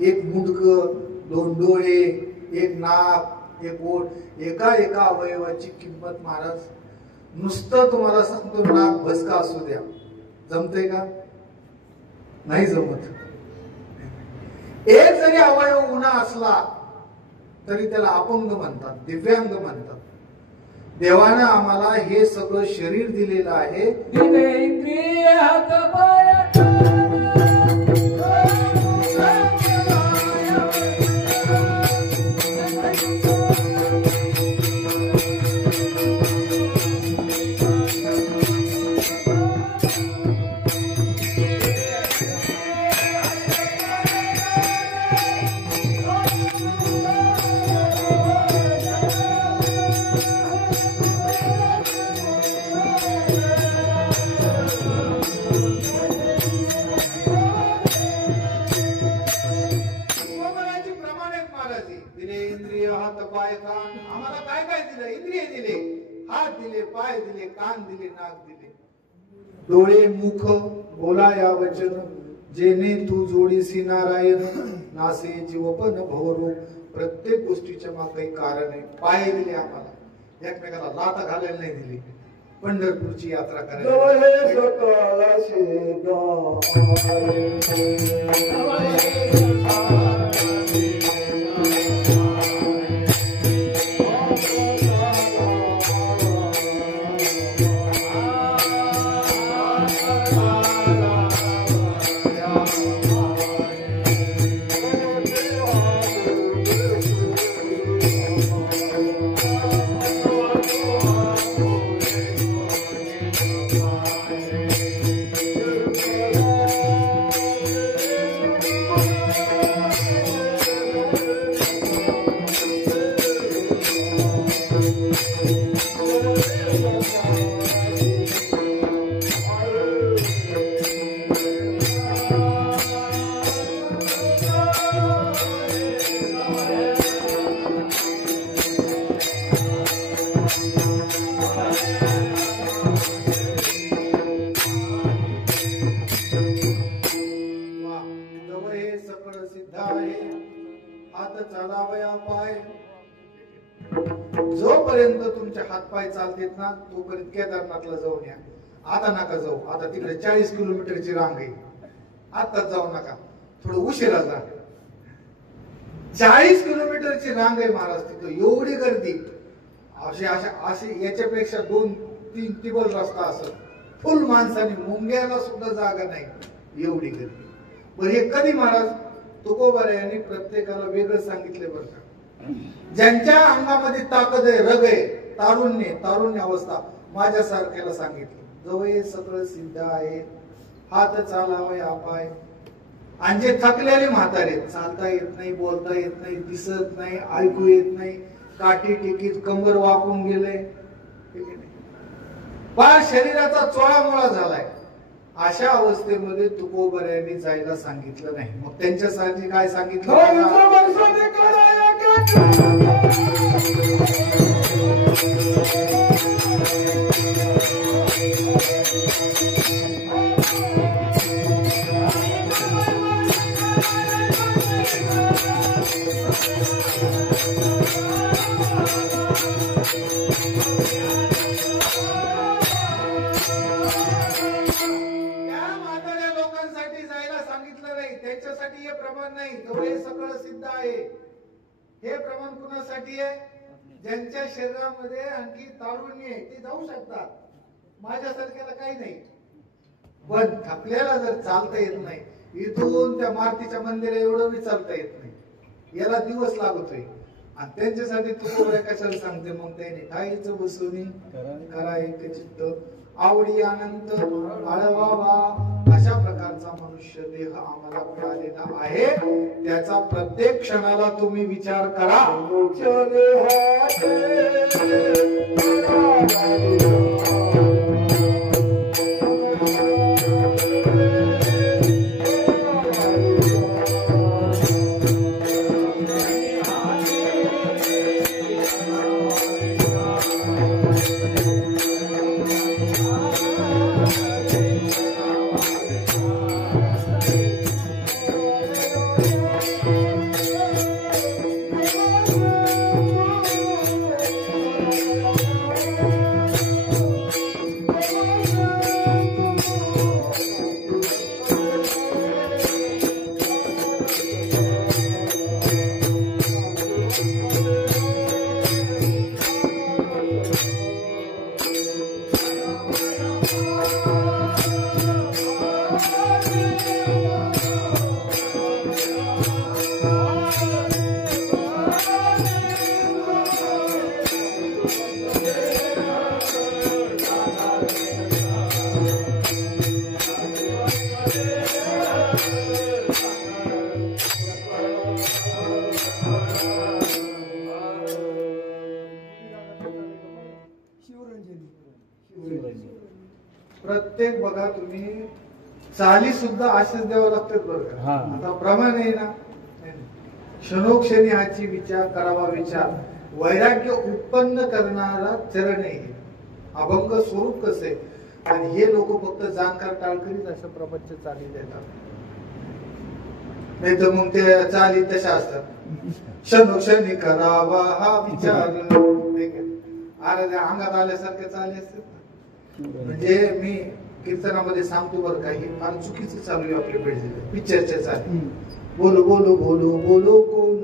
एक मुंडक, दोन डोळे, एक नाक, एक ओठ, एका एका अवयवाची किंमत महाराज. नुसतं तुम्हाला सांगतो, नाक भसका असू द्या, जमतंय का? नाही जमत. एक जरी अवयव उणा असला तरी त्याला अपंग म्हणतात, दिव्यांग म्हणतात. देवानं आम्हाला हे सगळं शरीर दिलेलं आहे. आम्हाला काय काय दिलं? इंद्रिय दिले, हात दिले, पाय दिले, कान दिले, नाक दिले, डोळे, मुख, बोला या वचन, जेने तू जोडीसी नारायण, नासे जीवपन भवरो. प्रत्येक गोष्टीच्या मागे काही कारण आहे. पाय दिले आम्हाला, एकमेकाला लाथा घालायला नाही दिली, पंढरपूरची यात्रा करायला. जोपर्यंत तुमचे हातपाय चालतेत ना, तोपर्यंत केदारनाथला जाऊन या. आता नका जाऊ, आता तिकडे 40 किलोमीटरची रांग आहे. आताच जाऊ नका, थोडं उशिरा जा. 40 किलोमीटरची रांग आहे महाराज, तिथं एवढी गर्दी. असे याच्यापेक्षा 2-3 टिबल रस्ता असत, फुल माणसाने, मुंग्याला सुद्धा जागा नाही, एवढी गर्दी. बरं, हे कधी महाराज? तुकोबारायांनी प्रत्येकाला वेगळं सांगितले बरं का. ज्यांच्या अंगामध्ये ताकद आहे, रग आहे, तारुण्य अवस्था, माझ्यासारख्याला सांगितलं, जवळ सगळं सिद्ध आहे, हात चालावे पाय. आणि जे थकलेले म्हातारे, चालता येत नाही, बोलता येत नाही, दिसत नाही, ऐकू येत नाही, काठी टिकीत कंबर वाकून गेले, फार शरीराचा चोळामोळा झालाय, अशा अवस्थेमध्ये तुकोबारायांनी जायला सांगितलं नाही. मग त्यांच्यासाठी काय सांगितलं? त्यांच्यासाठी हे प्रमाण नाही, जवळ सगळं सिद्ध आहे. हे प्रमाण कुणासाठी आहे? ज्यांच्या शरीरामध्ये आणखी तारुण्य आहे ते जाऊ शकतात, माझ्यासारख्याला काही नाही. पण थकलेला जर चालता येत नाही, इथून त्या मारुतीच्या मंदिरा एवढं बी चालता येत नाही, याला दिवस लागतोय. आणि त्यांच्यासाठी तू कशाला सांगते मग त्याने खायचं बसून करा एक चित्त आवडी आनंद आळवावा. अशा प्रकारचा मनुष्य देह आम्हाला मिळालेला आहे. त्याचा प्रत्येक क्षणाला तुम्ही विचार करा. प्रत्येक बघा तुम्ही चाली सुद्धा असेच द्यावं लागतात बरं का. आता प्रमाण आहे ना, क्षणोक्षणी हाची विचार करावा. विचार वैराग्य उत्पन्न करणारा चरण आहे. अभंग स्वरूप कसे. आणि हे लोक फक्त जाणकार टाळकरीच अशा प्रपंच चाली देतात. नाही तर मग ते चाली तशा असतात. क्षणोक्षणी करावा हा विचार, अरे अंगात आल्यासारखे चाली असतात. म्हणजे मी कीर्तनामध्ये सांगतो बरं का, ही फार चुकीचं चालू आहे आपल्या पिढीला. पिक्चरच्या चाली बोलो बोलो बोलो बोलो कोण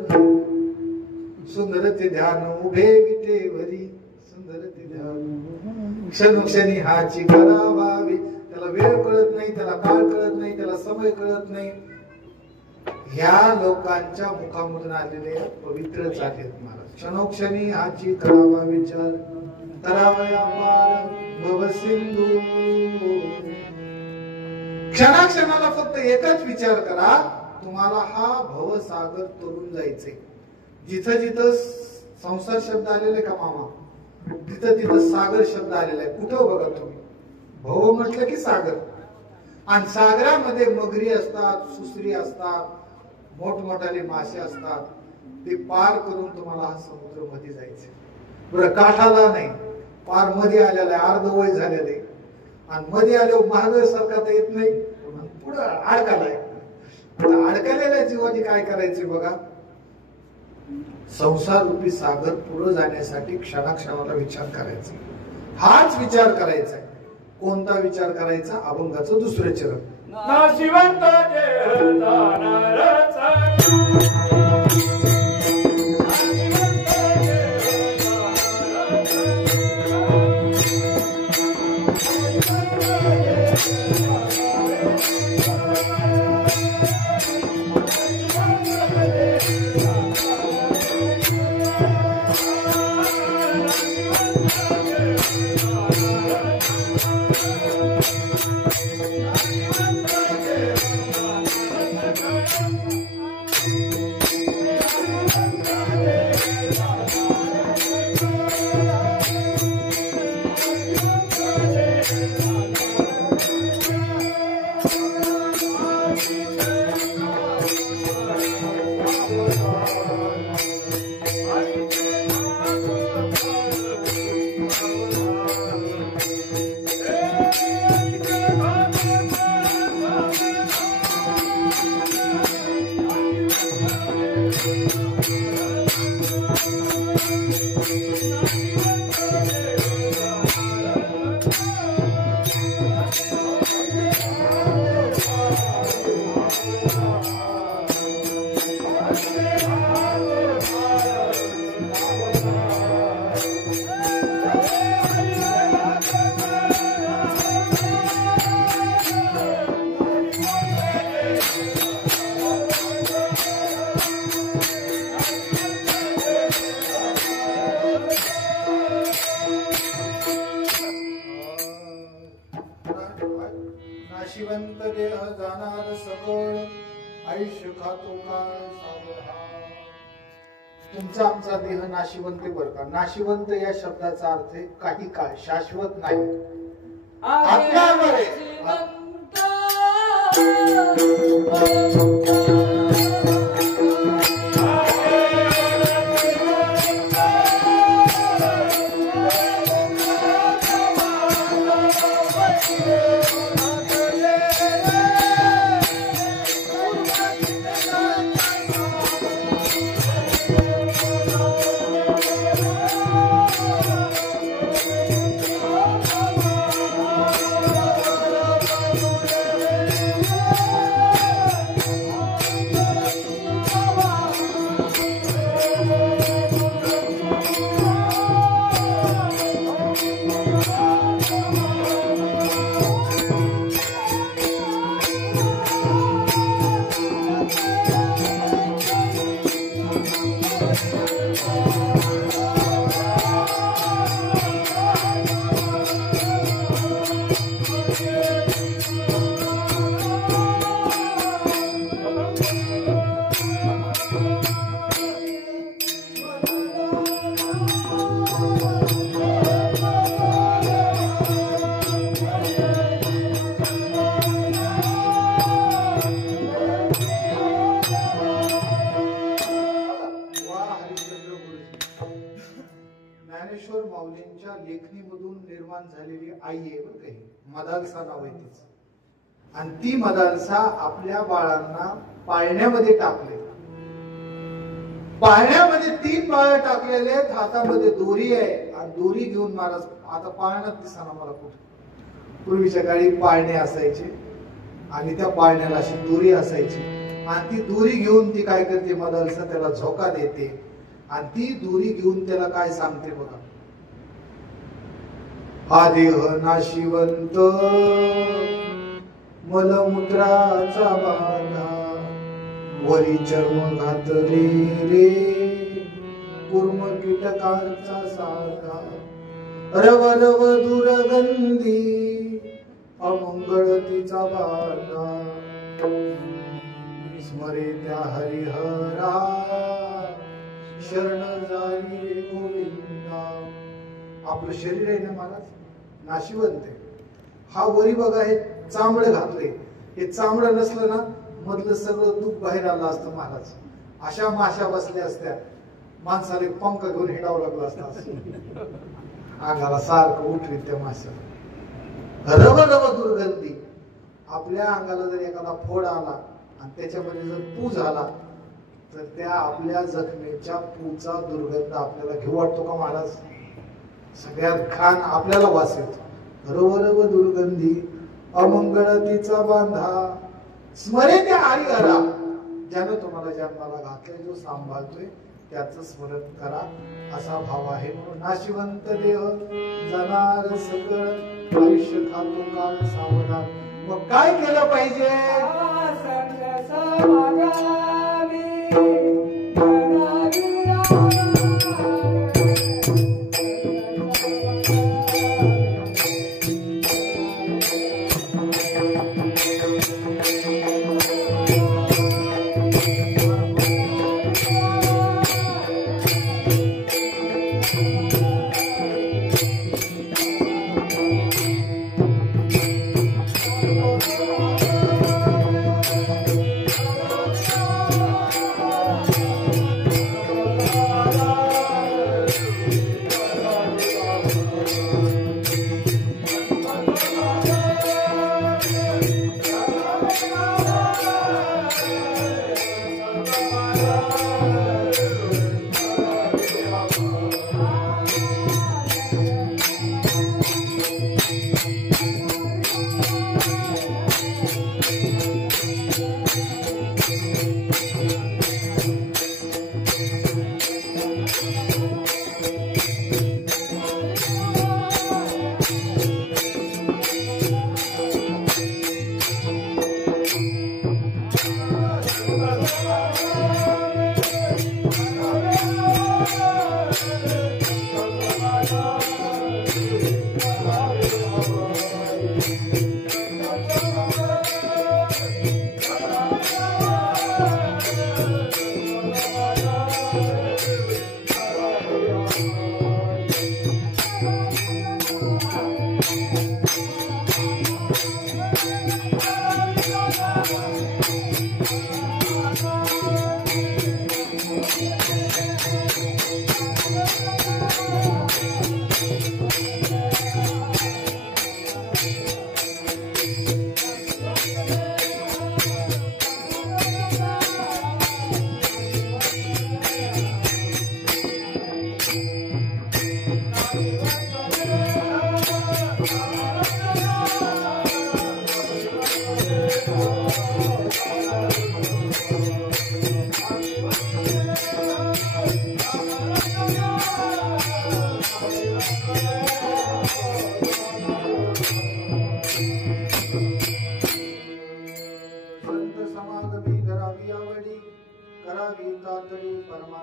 सुंदर ते ध्यान उभे विटेवरी सुंदर ते ध्यान क्षणोक्षणी हाची करावावी. त्याला वेळ कळत नाही, त्याला काळ कळत नाही, त्याला समय कळत नाही. ह्या लोकांच्या मुखामधून आलेले पवित्र चालेत महाराज. क्षणोक्षणी हाची करावा विचार करावया पार भवसिंधू. क्षणाक्षणाला फक्त एकच विचार करा, तुम्हाला हा भवसागर तरुण जायचे. जिथं जिथं संसार शब्द आलेला आहे का मामा, तिथं तिथं सागर शब्द आलेला आहे. कुठं बघा तुम्ही, भव म्हटलं की सागर. आणि सागरामध्ये मगरी असतात, सुसरी असतात, मोठमोठाले मासे असतात. ते पार करून तुम्हाला हा समुद्र मध्ये जायचे. बरं काठाला नाही, पार मध्ये आलेला आहे, अर्धवय झालेलं आहे. आणि मध्ये आल्यावर महाग सरकारता येत नाही, पुढं अडकालाय. आता अडकलेल्या जीवाची काय करायचे बघा. संसार रूपी सागर पुढे जाण्यासाठी क्षणाक्षणाला विचार करायचा. हाच विचार करायचा. कोणता विचार करायचा? अभंगाचं दुसरं चरण. नाशिवंत खातो काळ सावधा. तुमचा आमचा देह नाशिवंत आहे बरं का. नाशिवंत या शब्दाचा अर्थ आहे काही काळ, शाश्वत नाही. आत्म्यावर आहे. ज्ञानेश्वर माऊलींच्या लेखणीमधून निर्माण झालेली आई आहे बरं काही. मदालसा नाव आहे तिचं. आणि ती मदालसा आपल्या बाळांना पाळण्यामध्ये टाकले. पाळण्यामध्ये 3 बाळ टाकलेले आहेत. हातामध्ये दोरी आहे आणि दोरी घेऊन महाराज आता पाळण्यात दिसना मला कुठे. पूर्वीच्या काळी पाळणे असायचे आणि त्या पाळण्याला अशी दोरी असायची आणि ती दोरी घेऊन ती काय करते मदालसा, त्याला झोका देते आणि ती दोरी घेऊन त्याला काय सांगते बघा. हा देह नाशिवंत मलमूत्राचा बांधा, वरी चर्म घातले रे कुर्म कीटकांचा साधा. रव रव दुर्गंधी अमंगळ तिचा बाधा, स्मरे त्या हरिहरा शरण जाई रे गोविंदा. आपलं शरीर आहे ना महाराज नाशिवंत आहे. हा वरी बघा हे चांबडं घातले. हे चांबडं नसलं ना मधलं सगळं दूध बाहेर आलं असतं महाराज. अशा माशा बसल्या असत्या, माणसाला पंख घेऊन हिडावं लागलं असतं. अंगाला सारखं उठवीत त्या माशा. रव रव दुर्गंधी. आपल्या अंगाला जर एखादा फोड आला आणि त्याच्यामध्ये जर पू झाला तर त्या आपल्या जखमेच्या पूचा दुर्गंध आपल्याला घेऊ वाटतो का महाराज. सगळ्यात घाण आपल्याला वास येतो. रव रव दुर्गंधी अमंगळ तिचा बांधा, स्मरे त्या हरिहरा ज्यानं तुम्हाला जन्माला घातलंय, जो सांभाळतोय त्याचं स्मरण करा असा भाव आहे. म्हणून नाशिवंत देह जाणार सकळ, आयुष्य खातो काळ सावधान. मग काय केलं पाहिजे.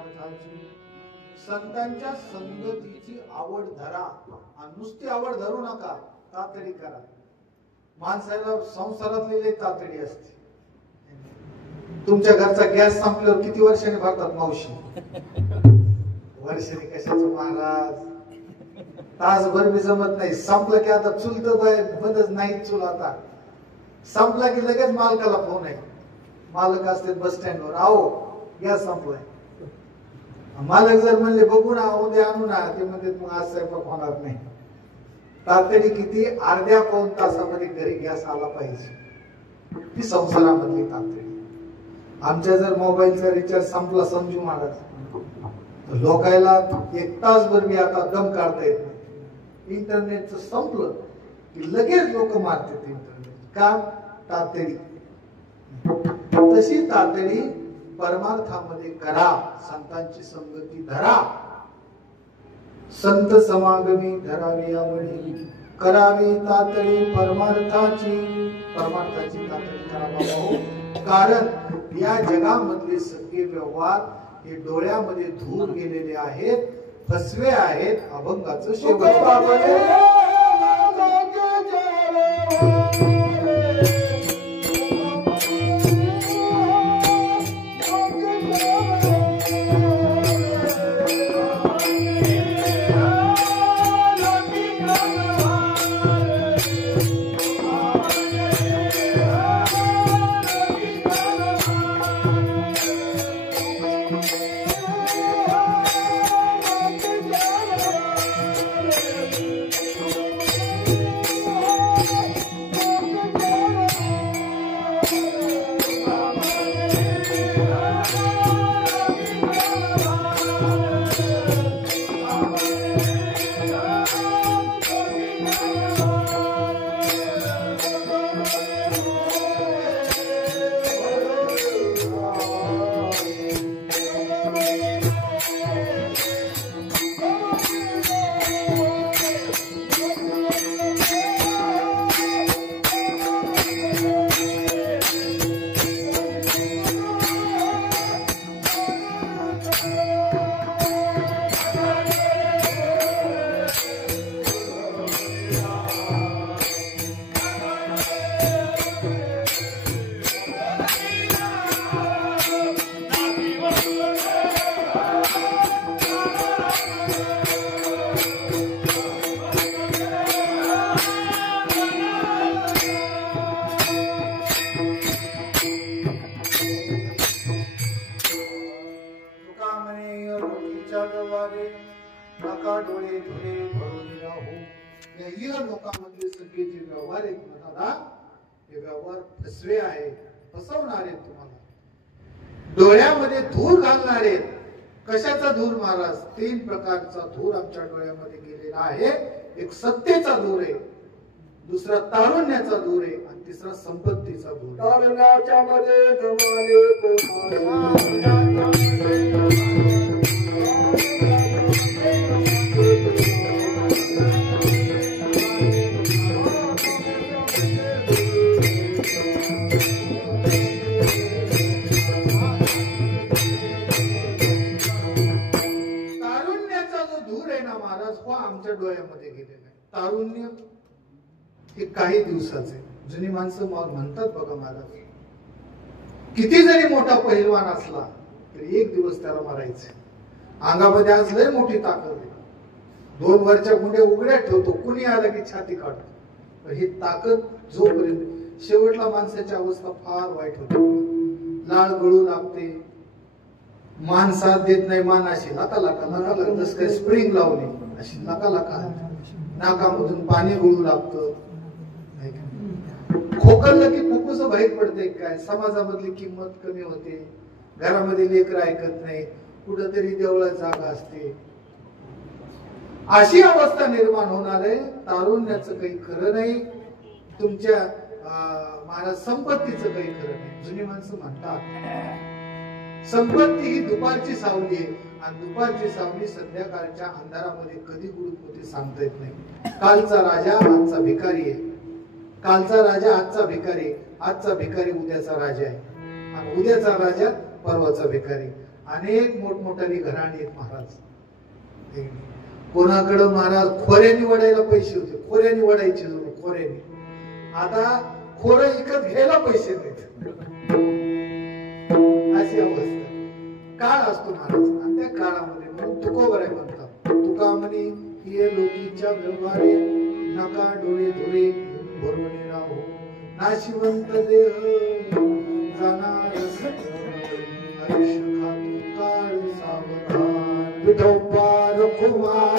परमार्थाची संतांच्या संगतीची आवड धरा. आणि नुसती आवड धरू नका, तातडी करा. माणसाला संसारातली लई तातडी असते. तुमच्या घरचा गॅस संपल्यावर किती वर्षांनी भरतात मावशी? वर्षांनी कशाचं महाराज, तासभर बी जमत नाही. संपलं की आता चूल तर बंदच नाही. चूल आता संपला की लगेच मालकाला फोन आहे. मालक असते बस स्टँडवर, आओ गॅस संपलाय. मालक जर म्हणले बघू ना, उद्या आणू ना, ते म्हणते मग आज स्वयंपाक होणार नाही. तातडी किती? अर्ध्या पाऊण तासामध्ये घरी गॅस आला पाहिजे. ती संसारामधली तातडी. आमच्या जर मोबाईलचा रिचार्ज संपला समजू महाराज, लोकायला 1 तासभर मी आता दम काढता येत नाही. इंटरनेटचं संपलं की लगेच लोक मारतात इंटरनेट. का? तातडी. तशी तातडी परमार्थामध्ये करा. संतांची संगती धरा. संत समागमी धरावी आवडी, करावी तातडी परमार्थाची. परमार्थाची तातडी करा. कारण या जगामधले सगळे व्यवहार हे डोळ्यामध्ये धूर गेलेले आहेत, फसवे आहेत. अभंगाचं शेवट लोकांमधले सगळे जे व्यवहार आहेत ना दादा, हे व्यवहार फसवे आहेत, फसवणारे तुम्हाला, डोळ्यामध्ये धूर घालणारे. कशाचा धूर महाराज? 3 प्रकारचा धूर आमच्या डोळ्यामध्ये गेलेला आहे. एक सत्तेचा धूर आहे, दुसरा तारुण्याचा धूर आहे, आणि तिसरा संपत्तीचा धूर. तारुण्याच्या मध्ये आमच्या डोळ्यामध्ये गेलेलं आहे. तारुण्य हे काही दिवसाचे. जुनी माणसं म्हणतात बघा महाराज, किती जरी मोठा पहिलवान असला तरी एक दिवस त्याला मारायचे. अंगामध्ये आज लय मोठी ताकद आहे, 2 वरच्या गुंड्या उघड्या ठेवतो, कुणी आला की छाती काढतो. पण ही ताकद जोपर्यंत, शेवटला माणसाची अवस्था फार वाईट होते. लाळ गळू लागते, मान साथ देत नाही, मान अशी लाका जस काही स्प्रिंग लावली अशी लाका नाकामधून पाणी गळू लागतं. खोकललं की फुफ्फुस बाहेर पडते. काय समाजामधली किंमत कमी होते, घरामध्ये लेकर ऐकत नाही, कुठंतरी देवळात जागा असते. अशी अवस्था निर्माण होणार आहे. तारुण्याचं काही खरं नाही, तुमच्या महाराज संपत्तीचं काही खरं नाही. जुनी माणसं म्हणतात संपत्ती ही दुपारची सावली आहे, आणि दुपारची सावली संध्याकाळच्या अंधारामध्ये कधी गुडूप होते सांगता येत नाही. कालचा राजा आजचा भिकारी आहे, कालचा राजा आजचा भिकारी, आजचा भिकारी उद्याचा राजा आहे, आणि उद्याचा राजा परवाचा भिकारी. अनेक मोठमोठाली घराणी आहेत महाराज. कोणाकडं महाराज खोऱ्यानी वडायला पैसे होते, खोऱ्यानी वडायचे जणू खोऱ्यानी. आता खोरं विकत घ्यायला पैसे नाहीत, अशी अवस्था. काळ असतो महाराज, आणि त्या काळामध्ये म्हणून तुकोबर आहे म्हणतात. तुका म्हणे ये लोकीच्या व्यवहारे नका डोळे धुरे भरून राहू, नाशिवंत देह जाणार आयुष्य खातू काळ सावधान. विठोबार कुमार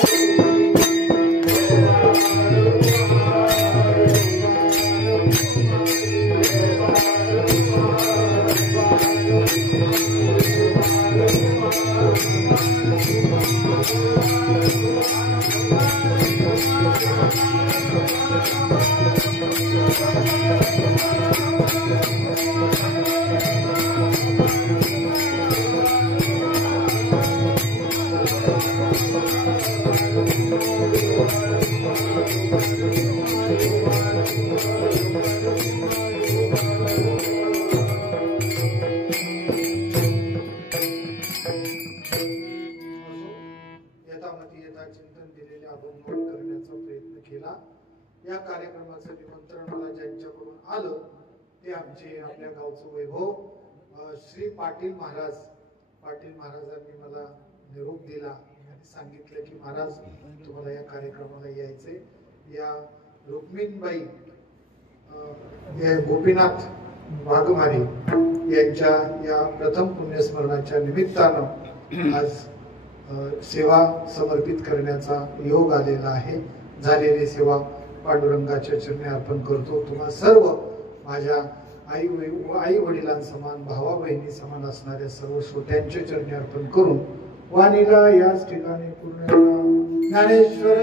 या कार्यक्रमाचं निमंत्रण मला ज्यांच्याकडून आलं ते आमचे आपल्या गावचं वैभव श्री पाटील महाराज. पाटील महाराजांनी मला निरोप दिला आणि सांगितलं की महाराज तुम्हाला या कार्यक्रमाला यायचंय. या रुक्मिणबाई गोपीनाथ वाघमारे यांच्या या प्रथम पुण्यस्मरणाच्या निमित्तानं आज सेवा समर्पित करण्याचा योग आलेला आहे. झालेली सेवा पांडुरंगाच्या चरणी अर्पण करतो. तुम्हा सर्व माझ्या आई वडिलांसमान भावा बहिणी समान असणाऱ्या सर्व श्रोत्यांच्या चरणी अर्पण करून वाणीला याच ठिकाणी पूर्ण ज्ञानेश्वर